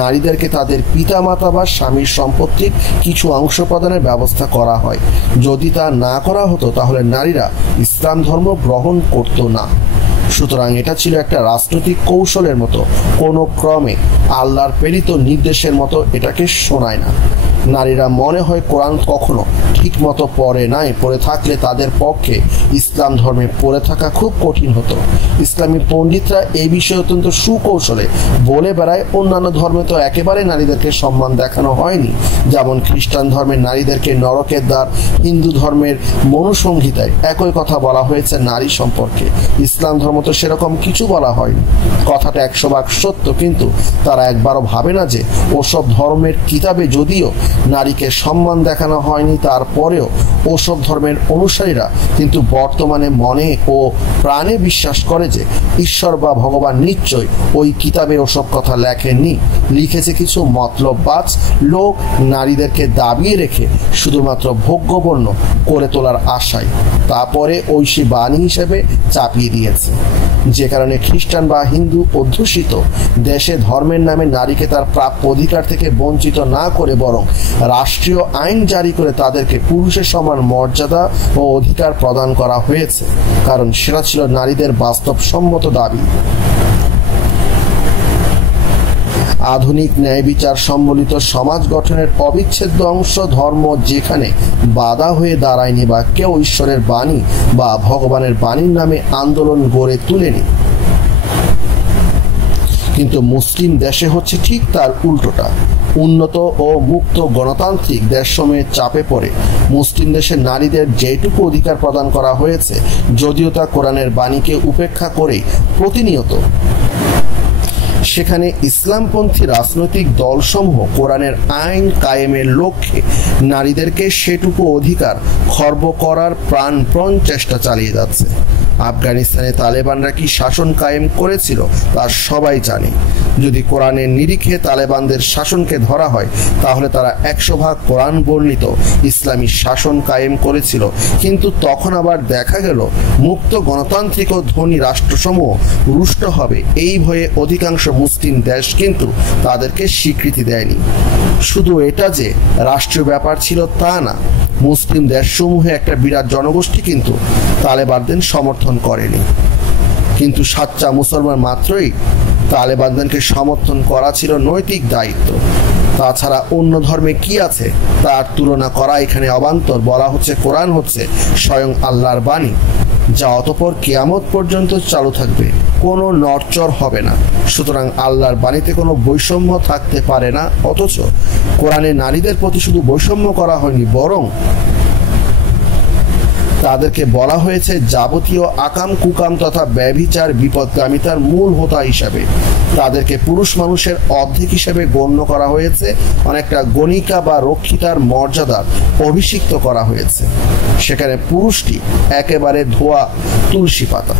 নারীদেরকে তাদের পিতামাতা বা স্বামীর সম্পত্তির কিছু অংশ প্রদানের ব্যবস্থা করা হয়। যদি তা না করা হতো তাহলে নারীরা ইসলাম ধর্ম গ্রহণ করত না। সুতরাং এটা ছিল একটা রাজনৈতিক কৌশলের মতো, কোনো ক্রমে আল্লাহর প্রেরিত নির্দেশের মতো এটাকে শোনায় না। নারীরা মনে হয় কোরআন কখনো ঠিক মতো পড়ে থাকলে তাদের পক্ষে ইসলাম ধর্মে পড়ে থাকা খুব কঠিন হতো। ইসলামী পণ্ডিতরা এই বিষয়ে অত্যন্ত সুকৌশলে বলে বেড়ায়, অন্যান্য ধর্মে তো একেবারে নারীদেরকে সম্মান দেখানো হয়নি। যেমন খ্রিস্টান ধর্মের নারীদেরকে নরকের দ্বার, হিন্দু ধর্মের মনুসংহিতায় একই কথা বলা হয়েছে নারী সম্পর্কে। ইসলাম ধর্ম তো সেরকম কিছু বলা হয়নি। কথাটা 100% সত্য, কিন্তু তারা একবারও ভাবে না যে ওসব ধর্মের কিতাবে যদিও নারীকে সম্মান দেখানো হয়নি, তারপরেও ওসব ধর্মের অনুসারীরা কিন্তু বর্তমানে মনে ও প্রাণে বিশ্বাস করে যে ঈশ্বর বা ভগবান নিশ্চয় ওই কিতাবে ওসব কথা লেখেননি। লিখেছে কিছু মতলববাজ লোক নারীদেরকে দাবিয়ে রেখে শুধুমাত্র ভোগ্যবর্ণ করে তোলার আশায়, তারপরে ঐশী বাণী হিসেবে চাপিয়ে দিয়েছে। যে কারণে খ্রিস্টান বা হিন্দু অধ্যুষিত দেশে ধর্মের নামে নারীকে তার প্রাপ্য অধিকার থেকে বঞ্চিত না করে বরং রাষ্ট্রীয় আইন জারি করে তাদেরকে পুরুষের সমান মর্যাদা ও অধিকার প্রদান করা হয়েছে, কারণ সেটা ছিল নারীদের বাস্তবসম্মত দাবি। আধুনিক ন্যায় বিচার সম্বলিত সমাজ গঠনের অবিচ্ছেদ্য অংশ ধর্ম যেখানে বাধা হয়ে দাঁড়ায়নি বা কেউ ঈশ্বরের বাণী বা ভগবানের বাণীর নামে আন্দোলন গড়ে তুলেনি, কিন্তু মুসলিম দেশে হচ্ছে ঠিক তার উল্টোটা। উন্নত ও মুক্ত গণতান্ত্রিক দেশসমূহের চাপে পড়ে মুসলিম দেশের নারীদের যেটুকু অধিকার প্রদান করা হয়েছে, যদিও তা কোরআনের বাণীকে উপেক্ষা করে প্রতিনিয়ত সেখানে ইসলামপন্থী রাজনৈতিক দলসমূহ কোরআনের আইন কায়েমের লক্ষ্যে নারীদেরকে সেটুকু অধিকার খর্ব করার প্রাণপণ চেষ্টা চালিয়ে যাচ্ছে। আফগানিস্তানে তালেবানরা কি শাসন কায়েম করেছিল তা সবাই জানে। যদি কোরআনের নিরিখে তালেবানদের শাসনকে ধরা হয় তাহলে তারা 100% কোরআন বর্ণিত ইসলামী শাসন কায়েম করেছিল, কিন্তু তখন আবার দেখা গেল মুক্ত গণতান্ত্রিক ও ধনী রাষ্ট্রসমূহ রুষ্ট হবে এই ভয়ে অধিকাংশ মুসলিম দেশ কিন্তু তাদেরকে স্বীকৃতি দেয়নি। শুধু এটা যে রাষ্ট্রীয় ব্যাপার ছিল তা না, মুসলিম দেশসমূহে একটা বিরাট জনগোষ্ঠী কিন্তু তালেবানদের সমর্থন করেনি। কিন্তু সাচ্চা মুসলমান মাত্রই তালেবানদেরকে সমর্থন করা ছিল নৈতিক দায়িত্ব। তাছাড়া অন্য ধর্মে কি আছে তার তুলনা করা এখানে অবান্তর। বলা হচ্ছে কোরআন হচ্ছে স্বয়ং আল্লাহর বাণী। যা অতঃপর কিয়ামত পর্যন্ত চালু থাকবে, কোনো নড়চড় হবে না। সুতরাং আল্লাহর বাণীতে কোনো বৈষম্য থাকতে পারে না। অথচ কোরআনে নারীদের প্রতি শুধু বৈষম্য করা হয়নি, বরং তাদেরকে বলা হয়েছে যাবতীয় আকাম কুকাম তথা ব্যভিচার বিপদগামিতার মূল হোতা হিসাবে। তাদেরকে পুরুষ মানুষের অর্ধেক হিসেবে গণ্য করা হয়েছে, অনেকটা গণিকা বা রক্ষিতার মর্যাদার অভিষিক্ত করা হয়েছে। সেখানে পুরুষটি একেবারে ধোয়া তুলসী পাতা।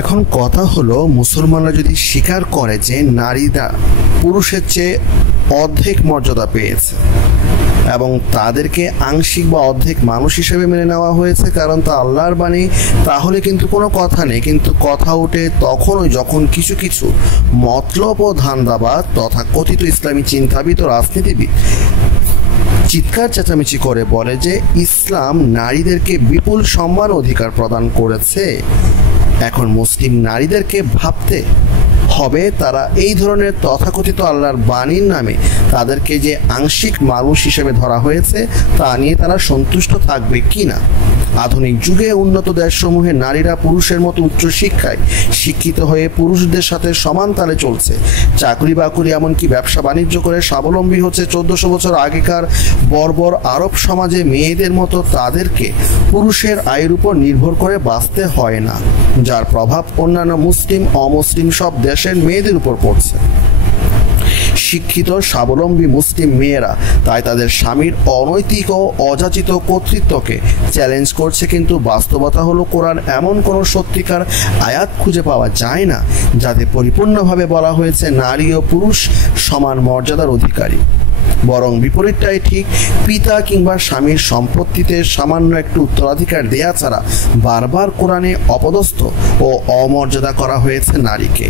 এখন কথা হলো, মুসলমানরা যদি স্বীকার করে যে নারীরা পুরুষের চেয়ে অর্ধেক মর্যাদা পেয়েছে এবং তাদেরকে আংশিক বা অর্ধেক মানুষ হিসেবে মেনে নেওয়া হয়েছে কারণ তা আল্লাহর বাণী, তাহলে কিন্তু কোনো কথা নেই। কিন্তু কথা ওঠে তখনই যখন কিছু কিছু মতলব ও ধান্দাবাদ তথা কথিত ইসলামী চিন্তাবিদ ও রাজনীতিবিদ চিৎকার চেঁচামেচি করে বলে যে ইসলাম নারীদেরকে বিপুল সম্মান অধিকার প্রদান করেছে। এখন মুসলিম নারীদেরকে ভাবতে হবে তারা এই ধরনের তথাকথিত আল্লাহর বাণীর নামে তাদেরকে যে আংশিক মানুষ হিসেবে ধরা হয়েছে তা নিয়ে তারা সন্তুষ্ট থাকবে কিনা। আধুনিক যুগে উন্নত দেশসমূহে নারীরা পুরুষের মতো উচ্চ শিক্ষায় শিক্ষিত হয়ে পুরুষদের সাথে সমান তালে চলছে, চাকরি বাকরি এমনকি ব্যবসা বাণিজ্য করে স্বাবলম্বী হচ্ছে। 1400 বছর আগেকার বর্বর আরব সমাজে মেয়েদের মতো তাদেরকে পুরুষের আয়ের উপর নির্ভর করে বাঁচতে হয় না, যার প্রভাব অন্যান্য মুসলিম অমুসলিম সব দেশের মেয়েদের উপর পড়ছে। শিক্ষিত স্বাবলম্বী মুসলিম মেয়েরা তাই তাদের স্বামীর অনৈতিক ও অযাচিত কর্তৃত্বকে চ্যালেঞ্জ করছে। কিন্তু বাস্তবতা হলো কোরআন এমন কোনো সত্যিকার আয়াত খুঁজে পাওয়া যায় না যাতে পরিপূর্ণভাবে বলা হয়েছে নারী ও পুরুষ সমান মর্যাদার অধিকারী। বরং বিপরীতটাই ঠিক। পিতা কিংবা স্বামীর সম্পত্তিতে সামান্য একটু উত্তরাধিকার দেয়া ছাড়া বারবার কোরআনে অপদস্থ ও অমর্যাদা করা হয়েছে নারীকে।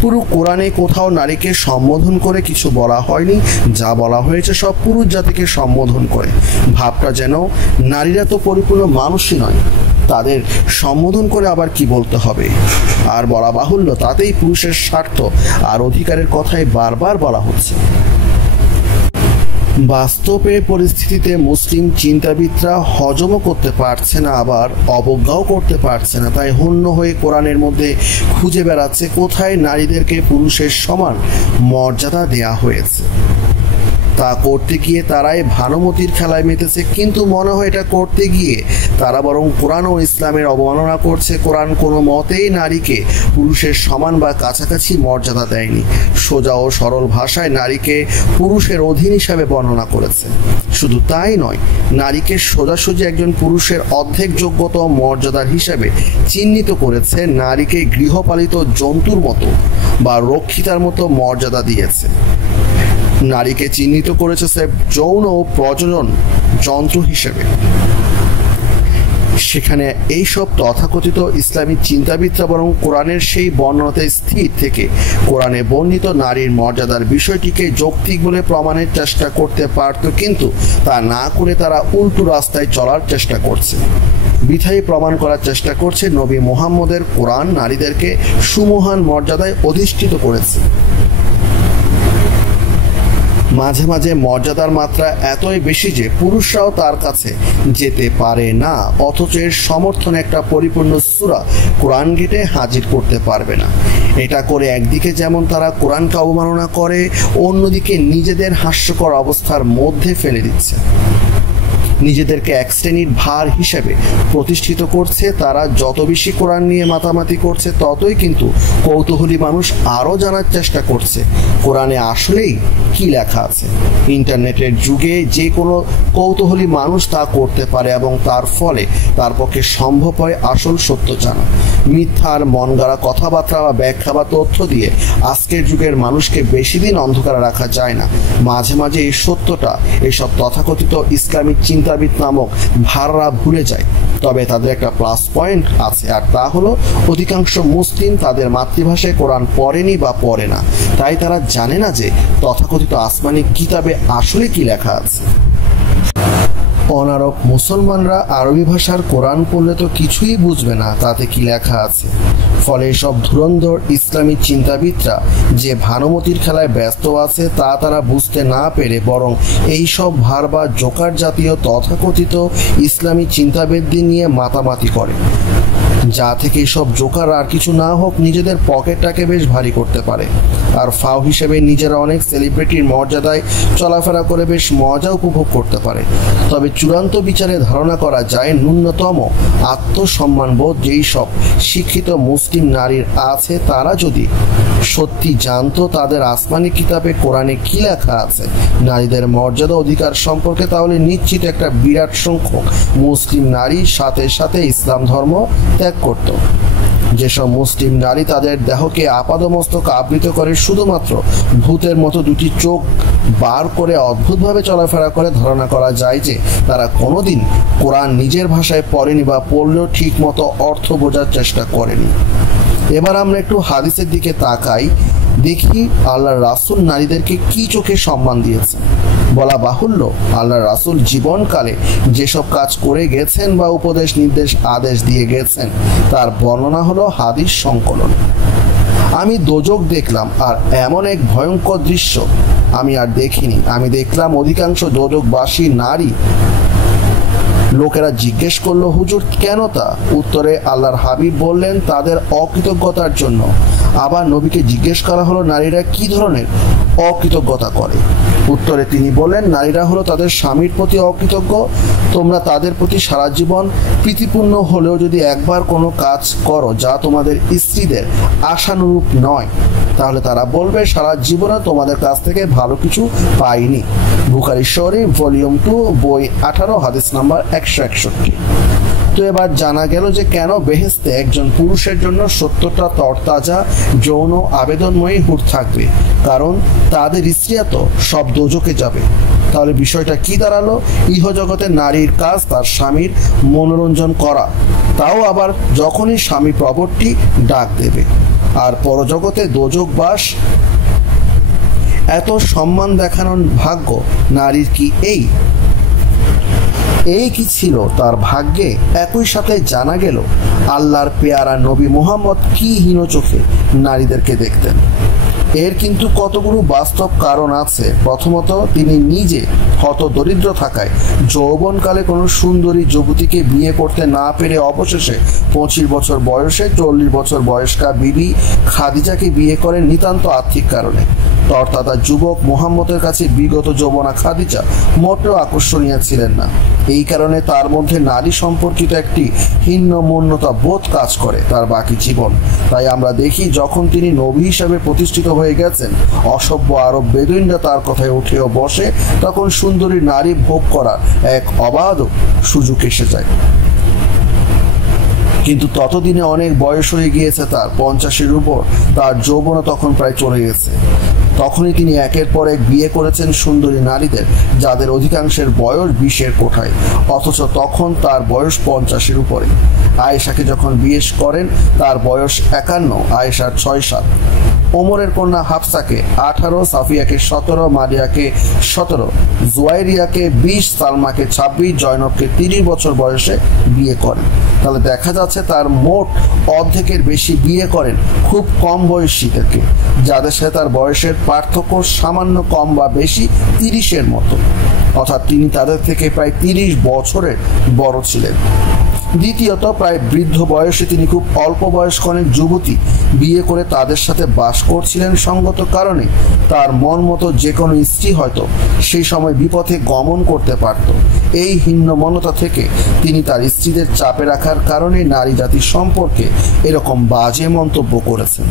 পুরো কোরআনে কোথাও নারীকে সম্বোধন করে কিছু বলা হয়নি, যা বলা হয়েছে সব পুরুষ জাতিকে সম্বোধন করে। ভাবটা যেন নারীরা তো পরিপূর্ণ মানুষই নয়, তাদের সম্বোধন করে আবার কি বলতে হবে। আর বলা বাহুল্য তাতেই পুরুষের স্বার্থ আর অধিকারের কথাই বারবার বলা হচ্ছে। বাস্তবে পরিস্থিতিতে মুসলিম চিন্তাবিদরা হজমও করতে পারছে না, আবার অবজ্ঞাও করতে পারছে না। তাই হন্য হয়ে কোরআনের মধ্যে খুঁজে বেড়াচ্ছে কোথায় নারীদেরকে পুরুষের সমান মর্যাদা দেয়া হয়েছে। তা করতে গিয়ে তারাই ভানুমতির খেলায় মেতেছে, কিন্তু মনে হয় এটা করতে গিয়ে তারা বরং কোরআন ও ইসলামের অবমাননা করছে। কোরআন কোনো মতেই নারীকে পুরুষের সমান বা কাছাকাছি মর্যাদা দেয়নি। সোজা ও সরল ভাষায় নারীকে পুরুষের অধীন হিসাবে বর্ণনা করেছে। শুধু তাই নয়, নারীকে সোজাসুজি একজন পুরুষের অর্ধেক যোগ্যতা ও মর্যাদার হিসাবে চিহ্নিত করেছে। নারীকে গৃহপালিত জন্তুর মতো বা রক্ষিতার মতো মর্যাদা দিয়েছে। নারীকে চিহ্নিত করেছে যৌন ও প্রজনন যন্ত্র হিসেবে। সেখানে এইসব তথাকথিত ইসলামী চিন্তাবিদরা বরং কোরআনের সেই বর্ণনাতে স্থির থেকে কোরআনে বর্ণিত নারীর মর্যাদার বিষয়টিকে যৌক্তিক বলে প্রমাণের চেষ্টা করতে পারত, কিন্তু তা না করে তারা উল্টো রাস্তায় চলার চেষ্টা করছে। বিধায়ী প্রমাণ করার চেষ্টা করছে নবী মুহাম্মদের কোরআন নারীদেরকে সুমহান মর্যাদায় অধিষ্ঠিত করেছে। মাঝে মাঝে মর্যাদার মাত্রা এতই বেশি যে পুরুষরাও তার কাছে যেতে পারে না, অথচ এর সমর্থনে একটা পরিপূর্ণ সূরা কোরআন গেটে হাজির করতে পারবে না। এটা করে একদিকে যেমন তারা কোরআনকে অবমাননা করে, অন্যদিকে নিজেদের হাস্যকর অবস্থার মধ্যে ফেলে দিচ্ছে। নিজেদেরকে এক শ্রেণীর ভার হিসেবে প্রতিষ্ঠিত করছে। তারা যত বেশি কোরআন নিয়ে মাতামাতি করছে ততই কিন্তু কৌতূহলী মানুষ আরও জানার চেষ্টা করছে কোরআনে আসলেই কি লেখা আছে। ইন্টারনেটের যুগে যে কোনো কৌতূহলী মানুষ তা করতে পারে এবং তার ফলে তার পক্ষে সম্ভব হয় আসল সত্য জানা। মিথ্যার মন গড়া কথাবার্তা বা ব্যাখ্যা বা তথ্য দিয়ে আজকের যুগের মানুষকে বেশি দিন অন্ধকারে রাখা যায় না। মাঝে মাঝে এই সত্যটা এইসব তথাকথিত ইসলামিক চিন্তাবিদ নামক ভাড়া ভুলে যায়। তবে তাদের একটা প্লাস পয়েন্ট আছে, আর তা হলো অধিকাংশ মুসলিম তাদের মাতৃভাষায় কোরআন পড়েনি বা পড়ে না, তাই তারা জানে না যে তথাকথিত আসমানি কিতাবে আসলে কি লেখা আছে। অনারব মুসলমানরা আরবি ভাষার কোরআন পড়লে তো কিছুই বুঝবে না তাতে কি লেখা আছে। ফলে এসব ধুরন্ধর ইসলামী চিন্তাবিদরা যে ভানুমতির খেলায় ব্যস্ত আছে তা তারা বুঝতে না পেরে বরং এইসব ভার বা জোকার জাতীয় তথাকথিত ইসলামী চিন্তাবিদদের নিয়ে মাতামাতি করে, যা থেকে এসব জোকার আর কিছু না হোক নিজেদের পকেটটাকে বেশ ভারী করতে পারে। আর ফাও হিসেবে নিজেরা অনেক সেলিব্রিটির মর্যাদায় চলাফেরা করে বেশ মজা উপভোগ করতে পারে। তবে চূড়ান্ত বিচারে ধারণা করা যায় ন্যূনতম আত্মসম্মানবোধ যেই সব শিক্ষিত মুসলিম নারীর আছে তারা যদি সত্যি জানতো তাদের আসমানি কিতাবে কোরআনে কি লেখা আছে নারীদের মর্যাদা অধিকার সম্পর্কে, তাহলে নিশ্চিত একটা বিরাট সংখ্যক মুসলিম নারী সাথে সাথে ইসলাম ধর্ম ত্যাগ করত। যেসব মুসলিম নারী তাদের দেহকে আপাদমস্তক আবৃত করে শুধুমাত্র ভূতের মতো দুটি চোখ বার করে অদ্ভুতভাবে চলাফেরা করে, ধারণা করা যায় যে তারা কোনোদিন কোরআন নিজের ভাষায় পড়েনি বা পড়লেও ঠিক মতো অর্থ বোঝার চেষ্টা করেনি। এবার আমরা একটু হাদিসের দিকে তাকাই, দেখি আল্লাহর রাসূল নারীদেরকে কি চোখে সম্মান দিয়েছেন। বলা বাহুল্য আল্লাহর রাসূল জীবনকালে যেসব কাজ করে গেছেন বা উপদেশ নির্দেশ আদেশ দিয়ে গেছেন তার বর্ণনা হলো হাদিস সংকলন। আমি দোজখ দেখলাম, আর এমন এক ভয়ঙ্কর দৃশ্য আমি আর দেখিনি। আমি দেখলাম অধিকাংশ দোজখবাসী নারী। লোকেরা জিজ্ঞেস করলো, হুজুর কেন তা? উত্তরে আল্লাহর হাবিব বললেন, তাদের অকৃতজ্ঞতার জন্য। আবার নবীকে জিজ্ঞেস করা হলো, নারীরা কি ধরনের অকৃতজ্ঞতা করে? উত্তরে তিনি বললেন, নারীরা হলো তাদের স্বামীর প্রতি অকৃতজ্ঞ। তোমরা তাদের প্রতি সারা জীবন প্রীতিপূর্ণ হলেও যদি একবার কোনো কাজ করো যা তোমাদের স্ত্রীদের আশানুরূপ নয়, তাহলে তারা বলবে সারা জীবনে তোমাদের কাছ থেকে ভালো কিছু পাইনি। বুখারী শরীফ ভলিউম 2 বই 18 হাদিস নাম্বার 161। তো এবার জানা গেল যে কেন বেহেশতে একজন পুরুষের জন্য 70টা তরতাজা যৌন আবেদনময়ী হুর থাকবে, কারণ তাদের স্ত্রীরা তো সব দোজখে যাবে। তাহলে বিষয়টা কি দাঁড়ালো? ইহজগতে নারীর কাজ তার স্বামীর মনোরঞ্জন করা, তাও আবার যখনই স্বামী প্রবর্তী ডাক দেবে। আর পরজগতে দোজখবাস। এত সম্মান দেখানোর ভাগ্য নারীর কি এই কি ছিল তার ভাগ্যে? একই সাথে জানা গেল আল্লাহর পেয়ারা নবী মুহাম্মদ কি হীন চোখে নারীদেরকে দেখতেন। এর কিন্তু কতগুলো বাস্তব কারণ আছে। প্রথমত, তিনি নিজে হতদরিদ্র থাকায় যৌবনকালে কোনো সুন্দরী যুবতীকে বিয়ে করতে না পেরে অবশেষে 25 বছর বয়সে 40 বছর বয়স্কা বিবি খাদিজাকে বিয়ে করেন নিতান্ত আর্থিক কারণে। তরতাজা যুবক মুহাম্মদের কাছে বিগত যৌবনা খাদিজা মোটেও আকর্ষণীয় ছিলেন না। এই কারণে তার মধ্যে নারী সম্পর্কিত একটি হীনমন্যতা বোধ কাজ করে তার বাকি জীবন। তাই আমরা দেখি যখন তিনি নবী হিসাবে প্রতিষ্ঠিত হয়ে গেছেন, অসভ্য আরব বেদুইনরা তার কথায় উঠেও বসে, তখন সুন্দরী নারী ভোগ করার এক অবাধ সুযোগ এসে যায়। কিন্তু ততদিনে অনেক বয়স হয়ে গিয়েছে তার, 50-এর উপর। তার যৌবন তখন প্রায় চলে গেছে। তখনই তিনি একের পর এক বিয়ে করেছেন সুন্দরী নারীদের, যাদের অধিকাংশের বয়স 20-এর কোঠায়, অথচ তখন তার বয়স 50-এর উপরে। আয়েশাকে যখন বিয়ে করেন তার বয়স 51, আয়েশার 6-7, ওমরের কন্যা হাফসাকে 18, সাফিয়াকে 17, মারিয়াকে 17, জুয়াইরিয়াকে 20, সালমাকে 26, জয়নবকে 30 বছর বয়সে বিয়ে করেন। তাহলে দেখা যাচ্ছে তার মোট অর্ধেকের বেশি বিয়ে করেন খুব কম বয়সীদেরকে, যাদের সাথে তার বয়সের পার্থক্য সামান্য কম বা বেশি 30-এর মতো, অর্থাৎ তিনি তাদের থেকে প্রায় 30 বছরের বড় ছিলেন। দ্বিতীয়ত, প্রায় বৃদ্ধ বয়সে তিনি খুব অল্প বয়স্ক অনেক যুবতী বিয়ে করে তাদের সাথে বাস করছিলেন। সঙ্গত কারণে তার মন মতো যে কোনো স্ত্রী হয়তো সেই সময় বিপথে গমন করতে পারত। এই হীনমন্যতা থেকে তিনি তার স্ত্রীদের চাপে রাখার কারণে নারী জাতির সম্পর্কে এরকম বাজে মন্তব্য করেছেন।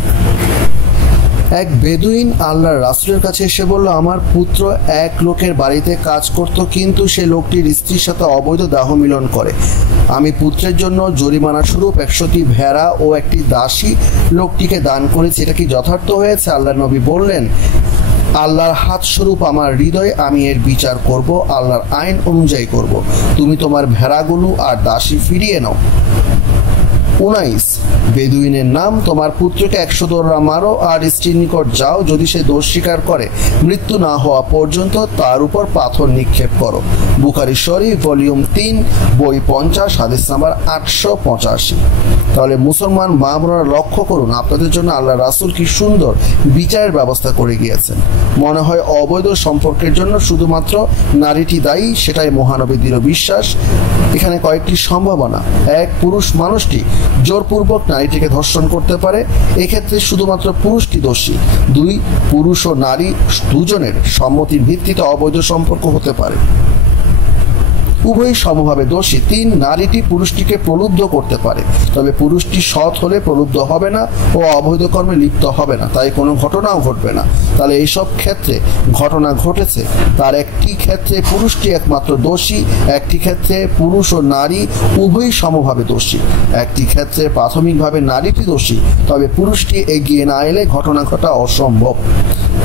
এক বেদুইন আল্লাহর রাসূলের কাছে এসে বলল, আমার পুত্র এক লোকের বাড়িতে কাজ করত, কিন্তু সে লোকটির স্ত্রীর সাথে অবৈধ দাহ মিলন করে। আমি পুত্রের জন্য জরিমানা স্বরূপ 100টি ভেড়া ও একটি দাসী লোকটিকে দান করেছি। এটা কি যথার্থ হয়েছে? আল্লাহর নবী বললেন, আল্লাহর হাত স্বরূপ আমার হৃদয়, আমি এর বিচার করব, আল্লাহর আইন অনুযায়ী করব। তুমি তোমার ভেড়াগুলো আর দাসী ফিরিয়ে নাও। 19 বেদুইনের নাম, তোমার পুত্রকে 100 দোররা মারো আর স্ত্রীর নিকট যাও, যদি সে দোষ স্বীকার করে মৃত্যু না হওয়া পর্যন্ত তার উপর পাথর নিক্ষেপ করো। বুখারী শরীফ ভলিউম 3 বই 50 হাদিস নাম্বার 885। তাহলে মুসলমান মা বোনেরা লক্ষ্য করুন, আপনাদের জন্য আল্লাহ রাসূল কি সুন্দর বিচারের ব্যবস্থা করে গিয়েছেন। মনে হয় অবৈধ সম্পর্কের জন্য শুধুমাত্র নারীটি দায়ী, সেটাই মহানবীর দৃঢ় বিশ্বাস। এখানে কয়েকটি সম্ভাবনা: এক, পুরুষ মানুষটি জোরপূর্বক নারীটিকে ধর্ষণ করতে পারে, এক্ষেত্রে শুধুমাত্র পুরুষটি দোষী। 2, পুরুষ ও নারী দুজনের সম্মতির ভিত্তিতে অবৈধ সম্পর্ক হতে পারে, উভয়ই সমভাবে দোষী। 3, নারীটি পুরুষটিকে প্রলুব্ধ করতে পারে, তবে পুরুষটি সৎ হলে প্রলুব্ধ হবে না ও অবৈধ কর্মে লিপ্ত হবে না, তাই কোনো ঘটনাও ঘটবে না। তাহলে এইসব ক্ষেত্রে ঘটনা ঘটেছে, তার একটি ক্ষেত্রে পুরুষটি একমাত্র দোষী, একটি ক্ষেত্রে পুরুষ ও নারী উভয়ই সমভাবে দোষী, একটি ক্ষেত্রে প্রাথমিকভাবে নারীটি দোষী, তবে পুরুষটি এগিয়ে না এলে ঘটনা ঘটা অসম্ভব।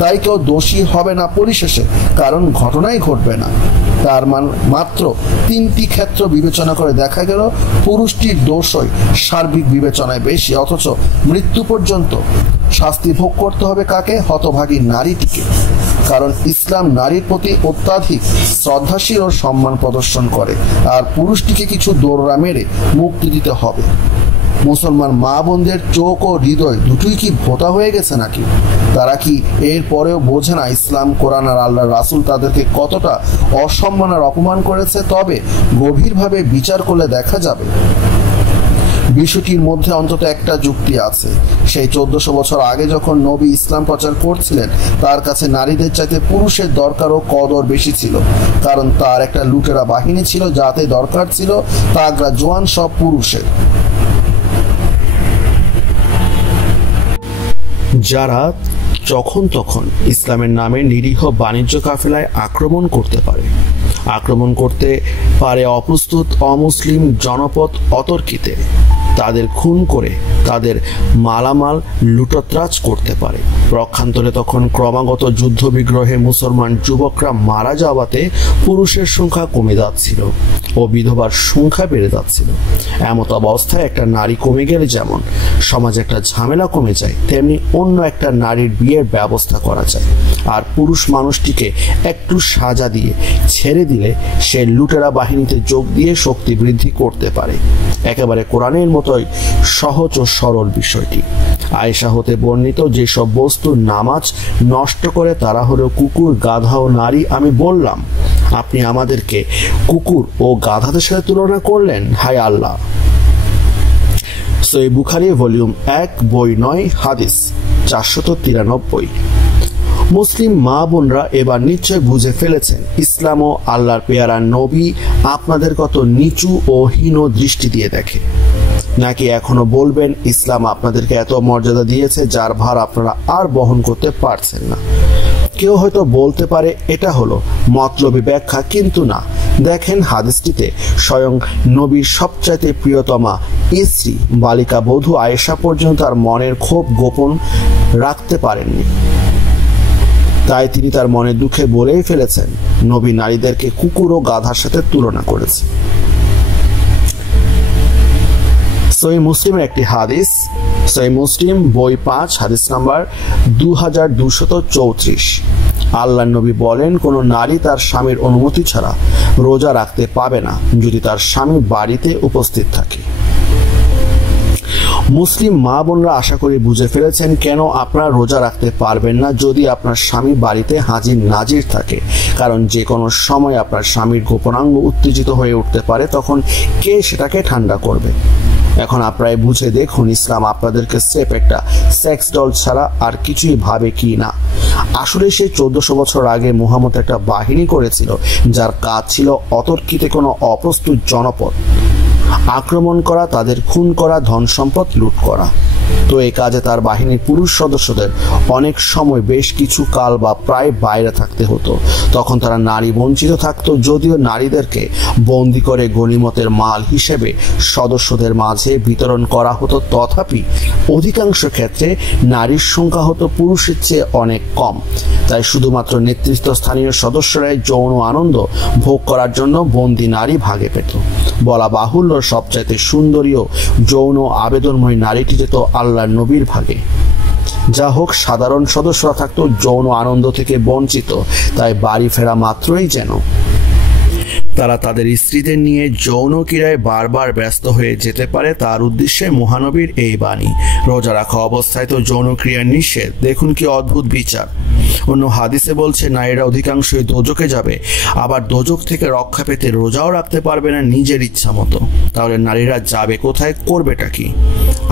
তাই কেউ দোষী হবে না পরিশেষে, কারণ ঘটনাই ঘটবে না। তার মাত্র 3টি ক্ষেত্র বিবেচনা করে দেখা গেল পুরুষটির দোষই সার্বিক বিবেচনায় বেশি, অথচ মৃত্যু পর্যন্ত শাস্তি ভোগ করতে হবে কাকে? হতভাগী নারীটিকে। কারণ ইসলাম নারীর প্রতি অত্যাধিক শ্রদ্ধাশীল ও সম্মান প্রদর্শন করে, আর পুরুষটিকে কিছু দোররা মেরে মুক্তি দিতে হবে। মুসলমান মা বোনদের চোখ ও হৃদয় দুটোই কি ভোঁতা হয়ে গেছে নাকি? তারা কি এর পরেও বোঝে না ইসলাম, কোরআন আর আল্লাহ রাসূল তাদেরকে কতটা অসম্মান আর অপমান করেছে? তবে গভীরভাবে বিচার করলে দেখা যাবে বিষয়টির মধ্যে অন্তত একটা যুক্তি আছে। সেই 1400 বছর আগে যখন নবী ইসলাম প্রচার করছিলেন, তার কাছে নারীদের চাইতে পুরুষের দরকার ও কদর বেশি ছিল, কারণ তার একটা লুটেরা বাহিনী ছিল, যাতে দরকার ছিল তাগড়া জোয়ান সব পুরুষের, যারা যখন তখন ইসলামের নামে নিরীহ বাণিজ্য কাফেলায় আক্রমণ করতে পারে অপ্রস্তুত অমুসলিম জনপদ অতর্কিতে, তাদের খুন করে তাদের মালামাল লুটতরাজ করতে পারে। পক্ষান্তরে তখন ক্রমাগত যুদ্ধ বিগ্রহে মুসলমান যুবকরা মারা যাওয়াতে পুরুষের সংখ্যা কমে যাচ্ছিল ও বিধবার সংখ্যা বেড়ে যাচ্ছিল। এমত অবস্থায় একটা নারী কমে গেলে যেমন সমাজে একটা ঝামেলা কমে যায়, তেমনি অন্য একটা নারীর বিয়ের ব্যবস্থা করা যায়। আর পুরুষ মানুষটিকে একটু সাজা দিয়ে ছেড়ে দিলে সে লুটেরা বাহিনীতে যোগ দিয়ে শক্তি বৃদ্ধি করতে পারে। একেবারে কোরআনের মতোই সহজ ও সরল বিষয়টি। আয়েশা হতে বর্ণিত যেসব বস্তু নামাজ নষ্ট করে তারা হলো কুকুর, গাধা ও নারী। আমি বললাম, আপনি আমাদেরকে কুকুর ও গাধাদের সাথে তুলনা করলেন, হায় আল্লাহ। সহিহ বুখারী ভলিউম 1 বই 9 হাদিস 493। মুসলিম মা বোনরা এবার নিশ্চয় বুঝে ফেলেছেন ইসলাম ও আল্লাহর পেয়ারা নবী আপনাদের কত নিচু ও হীন দৃষ্টি দিয়ে দেখে। নাকি এখনো বলবেন ইসলাম আপনাদেরকে এত মর্যাদা দিয়েছে যার ভার আপনারা আর বহন করতে পারছেন না? কেউ হয়তো বলতে পারে এটা হলো মতলবী ব্যাখ্যা, কিন্তু না। দেখেন হাদিসটিতে স্বয়ং নবীর সবচাইতে প্রিয়তমা স্ত্রী বালিকা বধূ আয়েশা পর্যন্ত তার মনের ক্ষোভ গোপন রাখতে পারেননি। তাই তিনি তার মনের দুঃখে বলেই ফেলেছেন, নবী নারীদেরকে কুকুর ও গাধার সাথে তুলনা করেছে। সহিহ মুসলিমের একটি হাদিস, সহিহ মুসলিম বই 5 হাদিস নাম্বার 2234। আল্লাহ নবী বলেন, কোন নারী তার স্বামীর অনুমতি ছাড়া রোজা রাখতে পাবে না যদি তার স্বামী বাড়িতে উপস্থিত থাকে। মুসলিম মা বোনরা আশা করি বুঝে ফেলেছেন কেন আপনারা রোজা রাখতে পারবেন না যদি আপনার স্বামী বাড়িতে হাজির নাজির থাকে। কারণ যে কোনো সময় আপনার স্বামীর গোপনাঙ্গ উত্তেজিত হয়ে উঠতে পারে, তখন কে সেটাকে ঠান্ডা করবে? এখন আপনারাই বুঝে দেখুন ইসলাম আপনাদেরকে স্রেফ একটা সেক্স ডল ছাড়া আর কিছুই ভাবে কি না। আসলে সেই 1400 বছর আগে মুহাম্মদ একটা বাহিনী করেছিল যার কাজ ছিল অতর্কিতে কোনো অপ্রস্তুত জনপদ আক্রমণ করা, তাদের খুন করা, ধন সম্পদ লুট করা। তো এই কাজে তার বাহিনীর পুরুষ সদস্যদের অনেক সময় বেশ কিছু কাল বা প্রায় বাইরে থাকতে হতো। তখন তারা নারী বঞ্চিত থাকতো, যদিও নারীদেরকে বন্দি করে গনিমতের মাল হিসেবে সদস্যদের মাঝে বিতরণ করা হতো, তথাপি অধিকাংশ ক্ষেত্রে নারীর সংখ্যা হতো পুরুষের চেয়ে অনেক কম। তাই শুধুমাত্র নেতৃত্বস্থানীয় সদস্যরাই যৌন আনন্দ ভোগ করার জন্য বন্দি নারী ভাগে পেত। বলা বাহুল্য, সবচাইতে সুন্দরী ও যৌন আবেদনময় নারীটি যেত আল্লাহর নবীর ভাগে। যা হোক, সাধারণ সদস্যরা থাকতো যৌন আনন্দ থেকে বঞ্চিত, তাই বাড়ি ফেরা মাত্রই যেন তারা তাদের স্ত্রীদের নিয়ে যৌন ক্রীড়ায় বারবার ব্যস্ত হয়ে যেতে পারে, তার উদ্দেশ্যে মহানবীর এই বাণী। রোজা রাখা অবস্থায় তো যৌন ক্রিয়া নিষেধ, দেখুন কি অদ্ভুত বিচার। অন্য হাদিসে বলছে নারীরা অধিকাংশই দোজকে যাবে, আবার দোজক থেকে রক্ষা পেতে রোজাও রাখতে পারবে না নিজের ইচ্ছা মতো। তাহলে নারীরা যাবে কোথায়, করবেটা কি?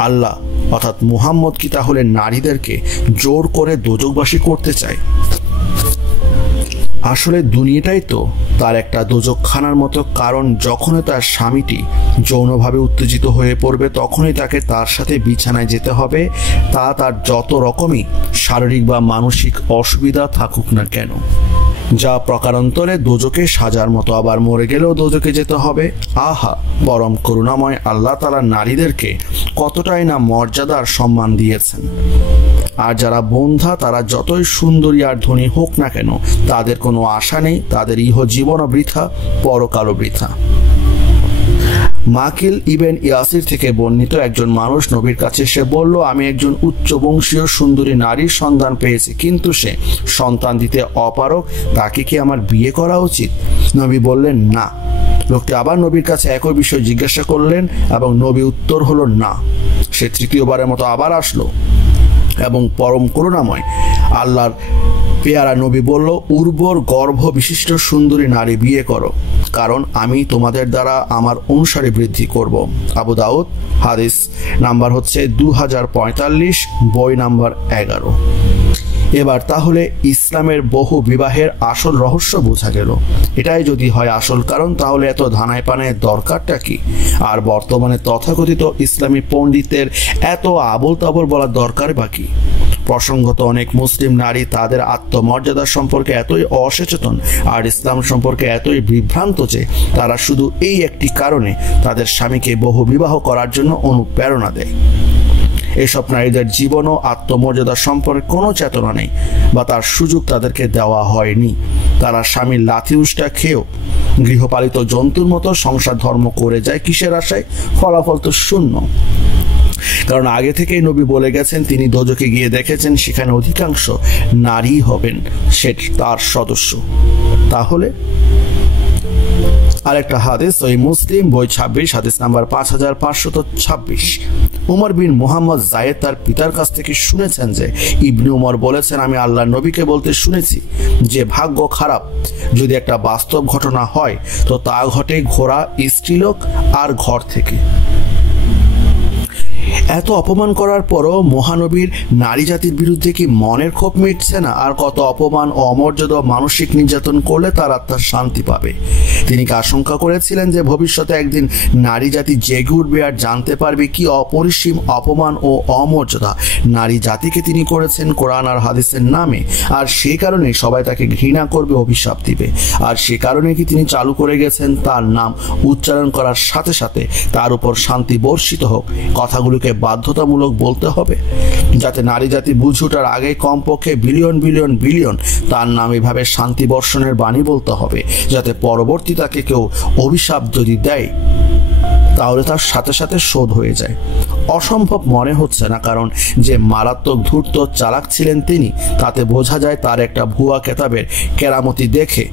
আল্লাহ অর্থাৎ মুহাম্মদ কি তাহলে নারীদেরকে জোর করে দোজকবাসী করতে চায়? আসলে দুনিয়াটাই তো তার একটা দোজকখানার মতো, কারণ যখনই তার স্বামীটি যৌনভাবে উত্তেজিত হয়ে পড়বে তখনই তাকে তার সাথে বিছানায় যেতে হবে, তা তার যত রকমই শারীরিক বা মানসিক অসুবিধা থাকুক না কেন। যা প্রকারান্তরে দোজকে সাজার মতো, আবার মরে গেলেও দোজকে যেতে হবে। আহা, পরম করুণাময় আল্লাহ তাআলা নারীদেরকে কতটাই না মর্যাদা আর সম্মান দিয়েছেন। আর যারা বন্ধা, তারা যতই সুন্দরী আর ধনী হোক না কেন, তাদের কোনো আশা নেই, তাদের ইহজীবনও বৃথা, পরকালও বৃথা। মাকিল ইবেন ইয়াসির থেকে বর্ণিত, একজন মানুষ নবীর কাছে এসে বলল, আমি একজন উচ্চ বংশীয় সুন্দরী নারীর সন্ধান পেয়েছি, কিন্তু সে সন্তান দিতে অপারগ, তাকে কি আমার বিয়ে করা উচিত? নবী বললেন না। লোকটি আবার নবীর কাছে একই বিষয় জিজ্ঞাসা করলেন এবং নবী উত্তর হলো না। সে তৃতীয়বারের মতো আবার আসলো এবং পরম করুণাময় আল্লাহর পেয়ারা নবী বলল, উর্বর গর্ভ বিশিষ্ট সুন্দরী নারী বিয়ে করো, কারণ আমি তোমাদের দ্বারা আমার অনুসারী বৃদ্ধি করব। আবু দাউদ, হাদিস নাম্বার হচ্ছে 2045, বই নাম্বার 11। এবার তাহলে ইসলামের বহু বিবাহের আসল রহস্য বোঝা গেল। এটাই যদি হয় আসল কারণ, তাহলে এত ধানায় পানায় দরকারটা কি? আর বর্তমানে তথাকথিত ইসলামী পণ্ডিতের এত আবোল তাবোল বলার দরকার বা কি? প্রসঙ্গত অনেক মুসলিম নারী তাদের আত্মমর্যাদা সম্পর্কে এতই অসচেতন আর ইসলাম সম্পর্কে এতই বিভ্রান্ত যে তারা শুধু এই একটি কারণে তাদের স্বামীকে বহু বিবাহ করার জন্য অনুপ্রেরণা দেয়। এসব নারীদের জীবন ও আত্মমর্যাদা সম্পর্কে কোনো চেতনা নেই বা তার সুযোগ তাদেরকে দেওয়া হয়নি। তারা স্বামীর লাথি উষ্টা খেয়েও গৃহপালিত জন্তুর মতো সংসার ধর্ম করে যায়। কিসের আশায়? ফলাফল তো শূন্য। কারণ আগে থেকেই নবী বলে গেছেন, তিনি দোজকে গিয়ে দেখেছেন সেখানে অধিকাংশ নারী হবেন সে তার সদস্য। তাহলে আরেকটা হাদিস, ওই মুসলিম, বই 26, হাদিস নাম্বার 5526। উমর বিন মুহাম্মদ জায়েদ তার পিতার কাছ থেকে শুনেছেন যে ইবনে উমর বলেছেন, আমি আল্লাহর নবীকে বলতে শুনেছি যে ভাগ্য খারাপ যদি একটা বাস্তব ঘটনা হয় তো তা ঘটে ঘোড়া, স্ত্রীলোক আর ঘর থেকে। এত অপমান করার পরও মহানবীর নারী জাতির বিরুদ্ধে কি মনের ক্ষোভ মিটছে না? আর কত অপমান ও অমর্যাদা, মানসিক নির্যাতন করলে তার আত্মার শান্তি পাবে? তিনি কি আশঙ্কা করেছিলেন যে ভবিষ্যতে একদিন নারী জাতি জেগে উঠবে আর জানতে পারবে কি অপরিসীম অপমান ও অমর্যাদা নারী জাতিকে তিনি করেছেন কোরআন আর হাদিসের নামে? আর সে কারণে সবাই তাকে ঘৃণা করবে, অভিশাপ দিবে। আর সে কারণে কি তিনি চালু করে গেছেন তার নাম উচ্চারণ করার সাথে সাথে তার উপর শান্তি বর্ষিত হোক? কথাগুলোকে বাধ্যতামূলক বলতে হবে যাতে নারী জাতি বুঝে ওঠার আগে কমপক্ষে বিলিয়ন বিলিয়ন বিলিয়ন তার নাম এভাবে শান্তি বর্ষণের বাণী বলতে হবে, যাতে পরবর্তী তাকে কেউ অভিশাপ যদি দেয় তাহলে তার সাথে সাথে শোধ হয়ে যায়। অসম্ভব মনে হচ্ছে না, কারণ যে মারাত্মক ধূর্ত চালাক ছিলেন তিনি, তাতে বোঝা যায় তার একটা ভুয়া কেতাবের কেরামতি দেখে।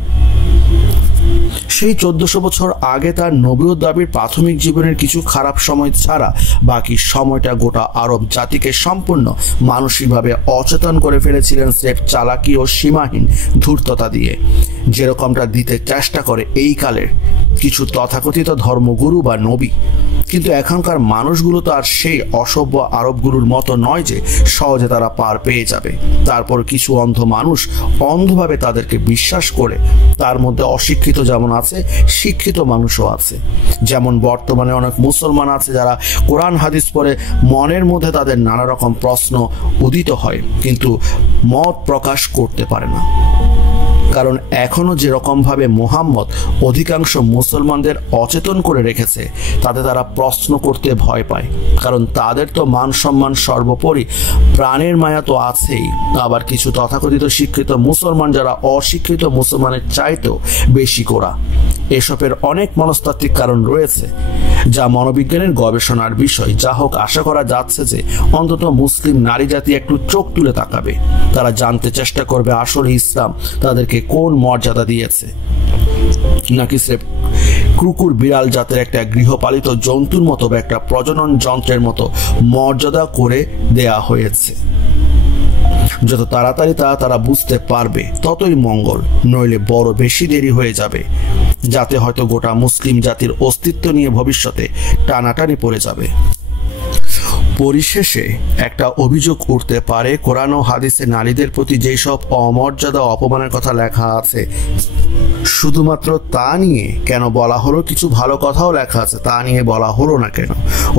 সেই 1400 বছর আগে তার নবুয়ত দাবির প্রাথমিক জীবনের কিছু খারাপ সময় ছাড়া বাকি সময়টা গোটা আরব জাতিকে সম্পূর্ণ মানসিকভাবে অচেতন করে ফেলেছিলেন স্রেফ চালাকি ও সীমাহীন ধূর্ততা দিয়ে, যেরকমটা দিতে চেষ্টা করে এই কালের কিছু তথাকথিত ধর্মগুরু বা নবী। কিন্তু এখনকার মানুষগুলো তো আর সেই অসভ্য আরবগুলোর মতো নয় যে সহজে তারা পার পেয়ে যাবে। তারপর কিছু অন্ধ মানুষ অন্ধভাবে তাদেরকে বিশ্বাস করে। তার মধ্যে অশিক্ষিত যেমন আছে, শিক্ষিত মানুষও আছে। যেমন বর্তমানে অনেক মুসলমান আছে যারা কোরআন হাদিস পড়ে মনের মধ্যে তাদের নানা রকম প্রশ্ন উদিত হয়, কিন্তু মত প্রকাশ করতে পারে না। কারণ এখনো যেরকম ভাবে মুহাম্মদ অধিকাংশ মুসলমানদের অচেতন করে রেখেছে, তাতে তারা প্রশ্ন করতে ভয় পায়। কারণ তাদের তো মান সম্মান সর্বোপরি, প্রাণের মায়া তো আছেই। আবার কিছু তথাকথিত শিক্ষিত মুসলমান যারা অশিক্ষিত মুসলমানের চাইতেও বেশি করা। এসবের অনেক মনস্তাত্ত্বিক কারণ রয়েছে, যা মনোবিজ্ঞানের গবেষণার বিষয়। যা হোক, আশা করা যাচ্ছে যে অন্তত মুসলিম নারী জাতি একটু চোখ তুলে তাকাবে। তারা জানতে চেষ্টা করবে আসলে ইসলাম তাদেরকে কোন মর্যাদা দিয়েছে, নাকি স্রেফ কুকুর বিড়াল জাতের একটা গৃহপালিত জন্তুর মতো বা একটা প্রজনন যন্ত্রের মতো মর্যাদা করে দেয়া হয়েছে। যত তাড়াতাড়ি তারা বুঝতে পারবে ততই মঙ্গল, নইলে বড় বেশি দেরি হয়ে যাবে, যাতে হয়তো গোটা মুসলিম জাতির অস্তিত্ব নিয়ে ভবিষ্যতে টানাটানি পড়ে যাবে। পরিশেষে একটা অভিযোগ উঠতে পারে, কোরআন ও হাদিসে নারীদের প্রতি যেই সব অমর্যাদা অপমানের কথা লেখা আছে, শুধুমাত্র তা নিয়ে কেন বলা হলো? কিছু ভালো কথাও লেখা আছে, তা নিয়ে বলা হলো না কেন?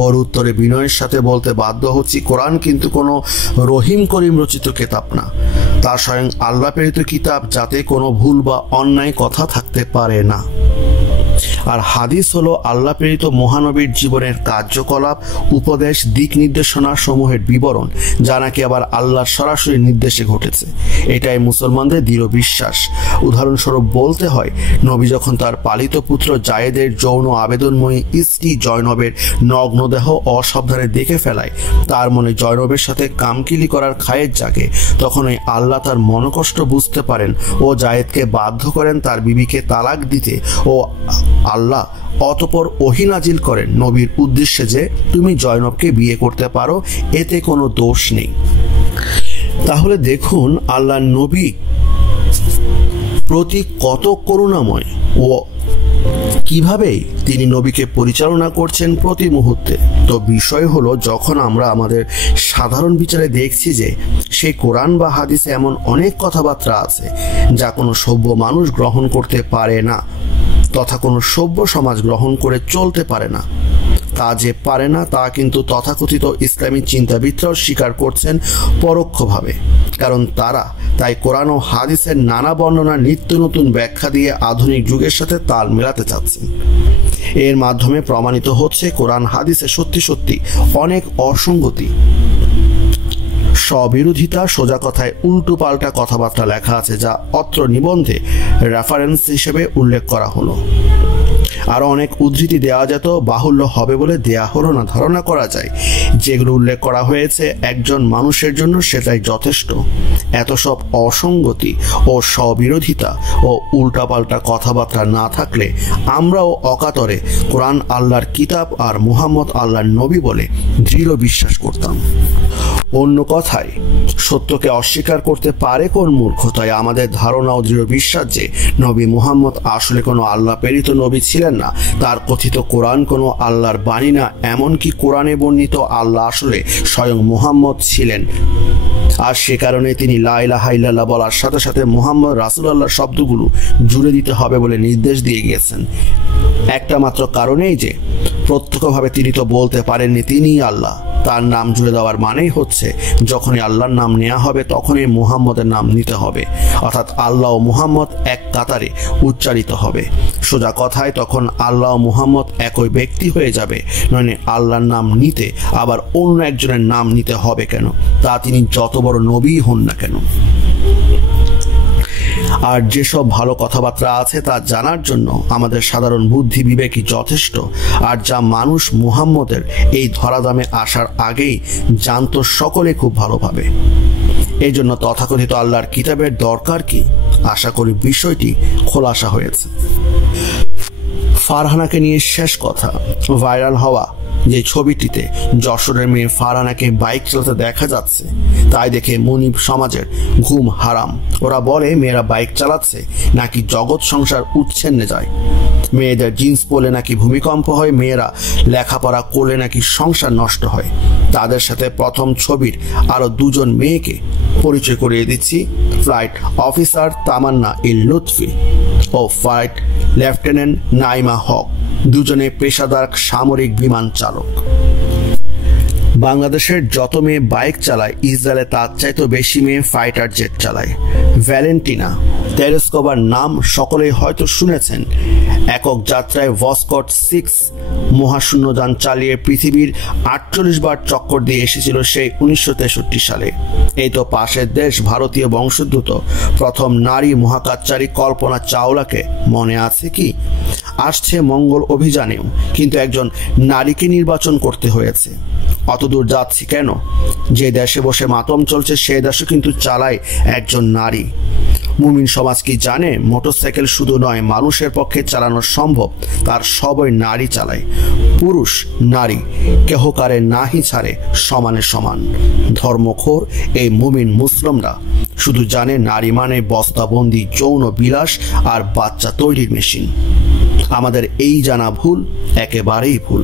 ওর উত্তরে বিনয়ের সাথে বলতে বাধ্য হচ্ছি, কোরআন কিন্তু কোনো রহিম করিম রচিত কিতাব না। তা স্বয়ং আল্লাহ প্রেরিত কিতাব, যাতে কোনো ভুল বা অন্যায় কথা থাকতে পারে না। আর হাদিস হলো আল্লাহ প্রেরিত মহানবীর জীবনের কার্যকলাপ, উপদেশ, দিক নির্দেশনা সমূহের বিবরণ, যা নাকি আবার আল্লাহর সরাসরি নির্দেশে ঘটেছে। এটাই মুসলমানদের দৃঢ় বিশ্বাস। উদাহরণস্বরূপ বলতে হয়, নবী যখন তার পালিত পুত্র জায়েদের যৌন আবেদনময়ী স্ত্রী জয়নবের নগ্নদেহ অসাবধানে দেখে ফেলায়, তার মনে জয়নবের সাথে কামকিলি করার খায়ের জাগে, তখন ওই আল্লাহ তার মনোকষ্ট বুঝতে পারেন ও জায়েদকে বাধ্য করেন তার বিবিকে তালাক দিতে। ও আল্লাহ অতঃপর ওহী নাজিল করেন নবীর উদ্দেশ্যে যে তুমি জয়নবকে বিয়ে করতে পারো, এতে কোনো দোষ নেই। তাহলে দেখুন আল্লাহ নবী প্রতি কত করুণাময় ও কিভাবে তিনি নবীকে পরিচালনা করছেন প্রতি মুহূর্তে। তো বিষয় হলো, যখন আমরা আমাদের সাধারণ বিচারে দেখছি যে সেই কোরআন বা হাদিসে এমন অনেক কথাবার্তা আছে যা কোনো সভ্য মানুষ গ্রহণ করতে পারে না, তথা কোনো সভ্য সমাজ গ্রহণ করে চলতে পারে না। তা যে পারে না তা কিন্তু তথাকথিত ইসলামী চিন্তাবিদরাও স্বীকার করছেন পরোক্ষভাবে, কারণ তারা তাই কোরআন ও হাদিসের নানা বর্ণনা নিত্য নতুন ব্যাখ্যা দিয়ে আধুনিক যুগের সাথে তাল মেলাতে চাচ্ছেন। এর মাধ্যমে প্রমাণিত হচ্ছে কোরআন হাদিসে সত্যি সত্যি অনেক অসঙ্গতি, স্ববিরোধিতা, সোজা কথায় উল্টো পাল্টা কথাবার্তা লেখা আছে, যা অত্র নিবন্ধে রেফারেন্স হিসেবে উল্লেখ করা হলো। আরো অনেক উদ্ধৃতি দেওয়া যেত, বাহুল্য হবে বলে দেয়া হলো না। ধারণা করা যায় যেগুলো উল্লেখ করা হয়েছে একজন মানুষের জন্য সেটাই যথেষ্ট। এত সব অসঙ্গতি ও স্ববিরোধিতা ও উল্টাপাল্টা কথাবার্তা না থাকলে আমরাও অকাতরে কোরআন আল্লাহর কিতাব আর মুহাম্মদ আল্লাহর নবী বলে দৃঢ় বিশ্বাস করতাম। অন্য কথায়, সত্যকে অস্বীকার করতে পারে কোন মূর্খ? তাই আমাদের ধারণা ও দৃঢ় বিশ্বাস যে নবী মুহাম্মদ আসলে কোনো আল্লাহ প্রেরিত নবী ছিলেন না, তার কথিত কোরআন কোনো আল্লাহর বাণী না, এমনকি কোরআনে বর্ণিত আল্লাহ আসলে স্বয়ং মুহাম্মদ ছিলেন। আর সে কারণে তিনি লা ইলাহা ইল্লাল্লাহ বলার সাথে সাথে মুহাম্মদ রাসূলুল্লাহ শব্দগুলো জুড়ে দিতে হবে বলে নির্দেশ দিয়ে গিয়েছেন। একটা মাত্র কারণেই যে প্রত্যক্ষভাবে তিনি তো বলতে পারেননি তিনিই আল্লাহ। তার নাম জুড়ে দেওয়ার মানেই হচ্ছে যখনই আল্লাহর নাম নেওয়া হবে তখনই মুহাম্মদের নাম নিতে হবে, অর্থাৎ আল্লাহ ও মুহাম্মদ এক কাতারে উচ্চারিত হবে। সোজা কথায় তখন আল্লাহ ও মুহাম্মদ একই ব্যক্তি হয়ে যাবে। নয় আল্লাহর নাম নিতে আবার অন্য একজনের নাম নিতে হবে কেন? তা তিনি যত বড় নবী হন না কেন। আর যেসব ভালো কথাবার্তা আছে তা জানার জন্য আমাদের সাধারণ বুদ্ধি বিবেকই যথেষ্ট, আর যা মানুষ মুহাম্মদের এই ধরাধামে আসার আগেই জানতো সকলে খুব ভালোভাবে। এই জন্য তথাকথিত আল্লাহর কিতাবের দরকার কি? আশা করি বিষয়টি খোলাসা হয়েছে। ফারহানাকে নিয়ে শেষ কথা। ভাইরাল হওয়া যে ছবিটিতে যশোরের মেয়ে ফারহানাকে বাইক চালাতে দেখা যাচ্ছে, তাই দেখে মুনিব সমাজের ঘুম হারাম। ওরা বলে মেয়েরা বাইক চালাচ্ছে নাকি জগৎ সংসার উচ্ছন্নে যায়, মেয়েদের জিন্স পরলে নাকি ভূমিকম্প হয়, মেয়েরা লেখাপড়া করলে নাকি সংসার নষ্ট হয়। তাদের সাথে প্রথম ছবির আরো দুজন মেয়েকে পরিচয় করিয়ে দিচ্ছি, ফ্লাইট অফিসার তামান্না ইল লুৎফি ও ফ্লাইট লেফটেন্যান্ট নাইমা হক, দুজনে পেশাদার সামরিক বিমান চালক। বাংলাদেশের যত মেয়ে বাইক চালায়, ইসরায়েলে তার চাইতে বেশি মেয়ে ফাইটার জেট চালায়। ভ্যালেন্টিনা তেরেস্কোভার নাম সকলেই হয়তো শুনেছেন। একক যাত্রায় ভস্কট 6 মহাশূন্যযান চালিয়ে পৃথিবীর 48 বার চক্কর দিয়ে এসেছিল সেই 1963 সালে। এই তো পাশের দেশ ভারতীয় বংশোদ্ভূত প্রথম নারী মহাকাশচারী কল্পনা চাওলাকে মনে আছে কি? আসছে মঙ্গল অভিযানেও, কিন্তু একজন নারীকে নির্বাচন করতে হয়েছে। অতদূর যাচ্ছি কেন? যে দেশে বসে মাতম চলছে সে দেশে কিন্তু চালায় একজন নারী। মুমিন সমাজ কি জানে মোটরসাইকেল শুধু নয়, মানুষের পক্ষে চালানো সম্ভব, তার সবই নারী চালায়। পুরুষ নারী কেহকারে নাহি ছাড়ে সমানে সমান। ধর্মখোর এই মুমিন মুসলিমরা শুধু জানে নারী মানে বস্তাবন্দি যৌন বিলাস আর বাচ্চা তৈরির মেশিন। আমাদের এই জানা ভুল, একেবারেই ভুল।